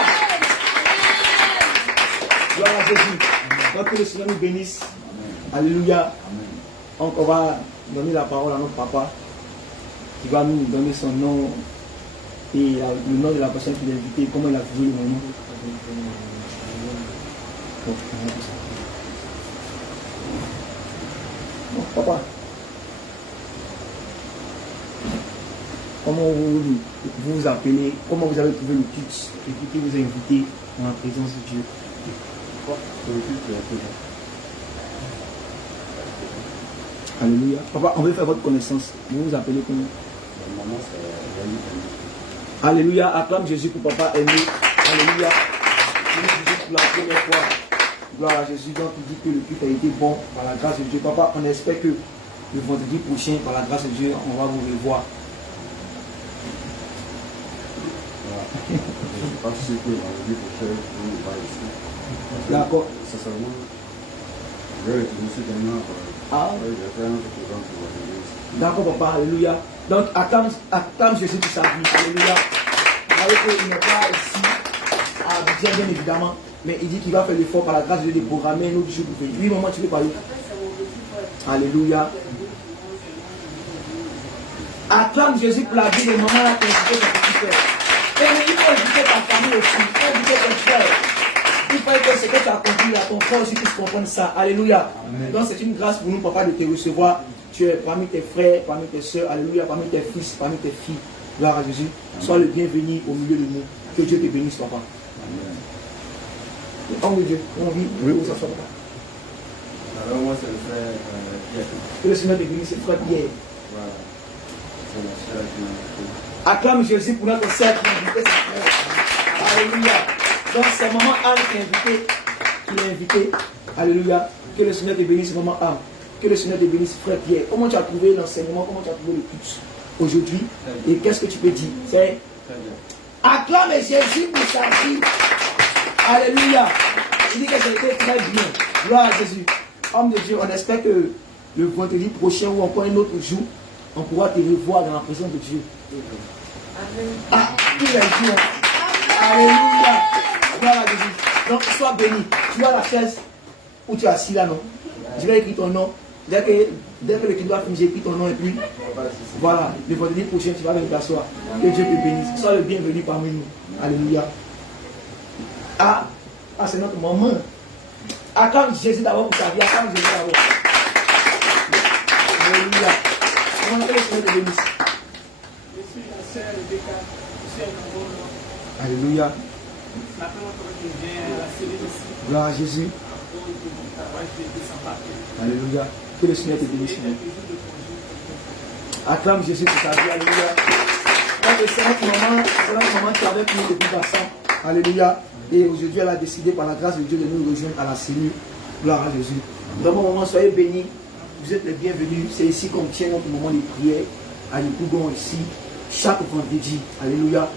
Gloire à Jésus. Donc que le Seigneur nous bénisse. Alléluia. Donc on va donner la parole à notre papa qui va nous donner son nom et le nom de la personne qui l'a invité, comment il a trouvé le nom. Bon, papa, comment vous vous appelez, comment vous avez trouvé le culte et qui vous a invité dans la présence de Dieu? Alléluia. Papa, on veut faire votre connaissance. Vous vous appelez comment? Alléluia. Acclame Jésus pour papa aimé. Alléluia. Jésus pour la première fois. Gloire à Jésus. Donc il dit que le culte a été bon par la grâce de Dieu. Papa, on espère que le vendredi prochain, par la grâce de Dieu, on va vous revoir. Je ne sais pas si c'est que le vendredi prochain, on n'est pas ici. D'accord. Sincèrement, je vais retourner ce dernier. D'accord, papa, alléluia. Donc, acclame Jésus pour sa vie, alléluia. Vous savez qu'il n'est pas ici à Abidjan, bien évidemment, mais il dit qu'il va faire l'effort par la grâce de Dieu de programmer un autre jour pour venir. Oui, maman, tu veux parler? Alléluia. Acclame Jésus pour la vie de maman là qui a invité son petit frère. Et il faut inviter ta famille aussi, il faut inviter ton frère. Il faut que ce que tu as compris à ton frère aussi puisse comprendre ça. Alléluia. Amen. Donc c'est une grâce pour nous, papa, de te recevoir. Tu es parmi tes frères, parmi tes soeurs, alléluia, parmi tes fils, parmi tes filles. Gloire à Jésus. Sois le bienvenu au milieu de nous. Que Dieu te bénisse, papa. Amen. Homme de Dieu, on vit. Oui, où ça soit, papa? Alors moi c'est le frère Pierre. Que le Seigneur te bénisse, c'est le frère Pierre. Voilà. C'est la sœur qui m'a invité. Acclame Jésus pour notre sœur qui a invité son frère. Alléluia. Donc c'est maman Anne qui l'a invité. Alléluia. Que le Seigneur te bénisse, maman Anne. Que le Seigneur te bénisse, frère Pierre. Comment tu as trouvé l'enseignement? Comment tu as trouvé le culte aujourd'hui? Et qu'est-ce que tu peux dire? C'est acclame Jésus pour sa vie. Alléluia. Il dit que ça a été très bien. Gloire à Jésus. Homme de Dieu, on espère que le vendredi prochain ou encore un autre jour, on pourra te revoir dans la présence de Dieu. Ah, il est Dieu. Alléluia. Gloire à Jésus. Donc, sois béni. Tu as la chaise où tu es assis là, non? Je vais écrire ton nom. Dès que le clip va finir, j'écris ton nom et puis voilà, le vendredi prochain, tu vas venir t'asseoir. Que Dieu te bénisse. Sois le bienvenu parmi nous. Alléluia. Ah, c'est notre maman. Acclame Jésus d'abord pour sa vie. Acclame Jésus d'abord. Alléluia. Comment que le Seigneur te bénisse? Je suis la sœur Rebecca. Je suis un bon. Alléluia. La première fois que je viens à la série ici. Gloire à Jésus. Alléluia. Que le Seigneur te bénisse. Acclame Jésus pour sa vie. Alléluia. C'est notre maman qui est avec nous depuis Bassam. Alléluia. Et aujourd'hui, elle a décidé par la grâce de Dieu de nous rejoindre à la cellule. Gloire à Jésus. Dans mon moment, soyez bénis. Vous êtes les bienvenus. C'est ici qu'on tient notre moment de prière. À Yopougon ici. Chaque vendredi. Alléluia.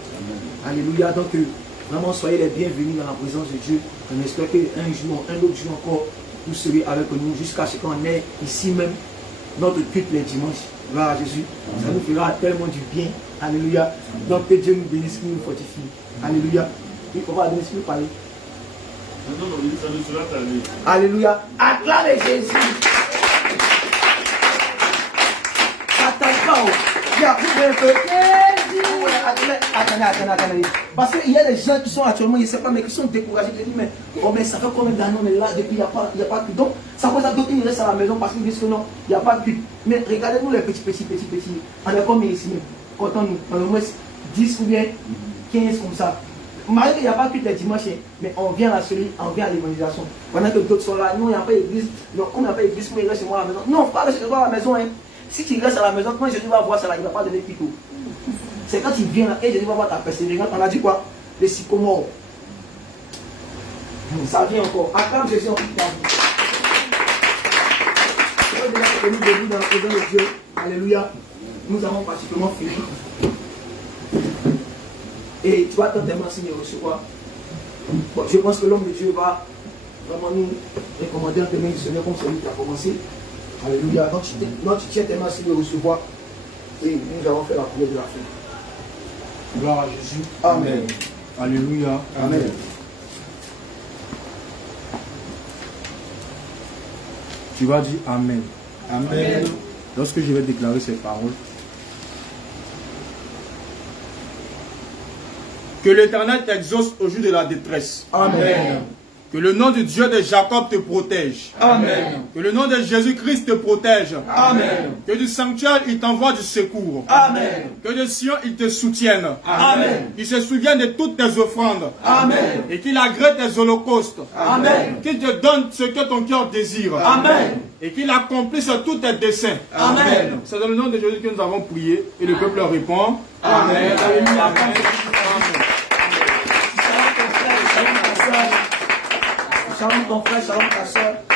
Alléluia. Donc, vraiment, soyez les bienvenus dans la présence de Dieu. On espère qu'un jour, un autre jour encore, vous serez avec nous jusqu'à ce qu'on ait ici même notre culte les dimanches. Gloire à Jésus. Ça nous fera tellement du bien. Alléluia. Donc, que Dieu nous bénisse, qu'il nous fortifie. Alléluia. Oui, on va donner ce que parler. Alléluia. Acclame Jésus. Attends pas. Il y a plus d'un peu. Jésus. attendez. Parce qu'il y a des gens qui sont actuellement, je ne sais pas, mais qui sont découragés. Je dis, mais ça fait combien d'années on est là, depuis il n'y a pas de pub. Donc, ça cause à d'autres, ils restent à la maison parce qu'ils disent que non, il n'y a pas de pub. Mais regardez-nous les petits. On est comme ici, comptons-nous, au moins 10 ou bien 15 comme ça. Malgré qu'il n'y a pas de pub les dimanches, mais on vient à la série, on vient à l'évangélisation. Pendant que d'autres sont là, nous, il n'y a pas d'église. Donc, on n'a pas d'église, mais il reste chez moi à la maison. Non, pas rester chez moi à la maison. Si tu restes à la maison, quand Jésus va voir ça, là, il ne va pas donner pico. C'est quand il vient là et Jésus va voir ta persévérance. On a dit quoi? Les sycomores. Ça vient encore. Acclame Jésus en tout temps. C'est déjà que nous debout dans la présence de Dieu. Alléluia. Nous avons pratiquement fini. Et tu vas tellement signer recevoir. Bon, je pense que l'homme de Dieu va vraiment nous recommander un témoin du Seigneur comme celui qui a commencé. Alléluia. Donc tu tiens tellement signer recevoir. Et nous avons fait la prière de la fin. Gloire à Jésus. Amen. Alléluia. Amen. Tu vas dire Amen. Amen. Lorsque je vais déclarer ces paroles, que l'Éternel t'exauce au jour de la détresse. Amen. Que le nom du Dieu de Jacob te protège. Amen. Que le nom de Jésus-Christ te protège. Amen. Que du sanctuaire, il t'envoie du secours. Amen. Que de Sion, il te soutienne. Amen. Qu'il se souvienne de toutes tes offrandes. Amen. Et qu'il agrée tes holocaustes. Amen. Qu'il te donne ce que ton cœur désire. Amen. Et qu'il accomplisse tous tes desseins. Amen. C'est dans le nom de Jésus que nous avons prié. Et le peuple répond. Amen. Alléluia. Amen. Shalom ton frère, shalom ta soeur.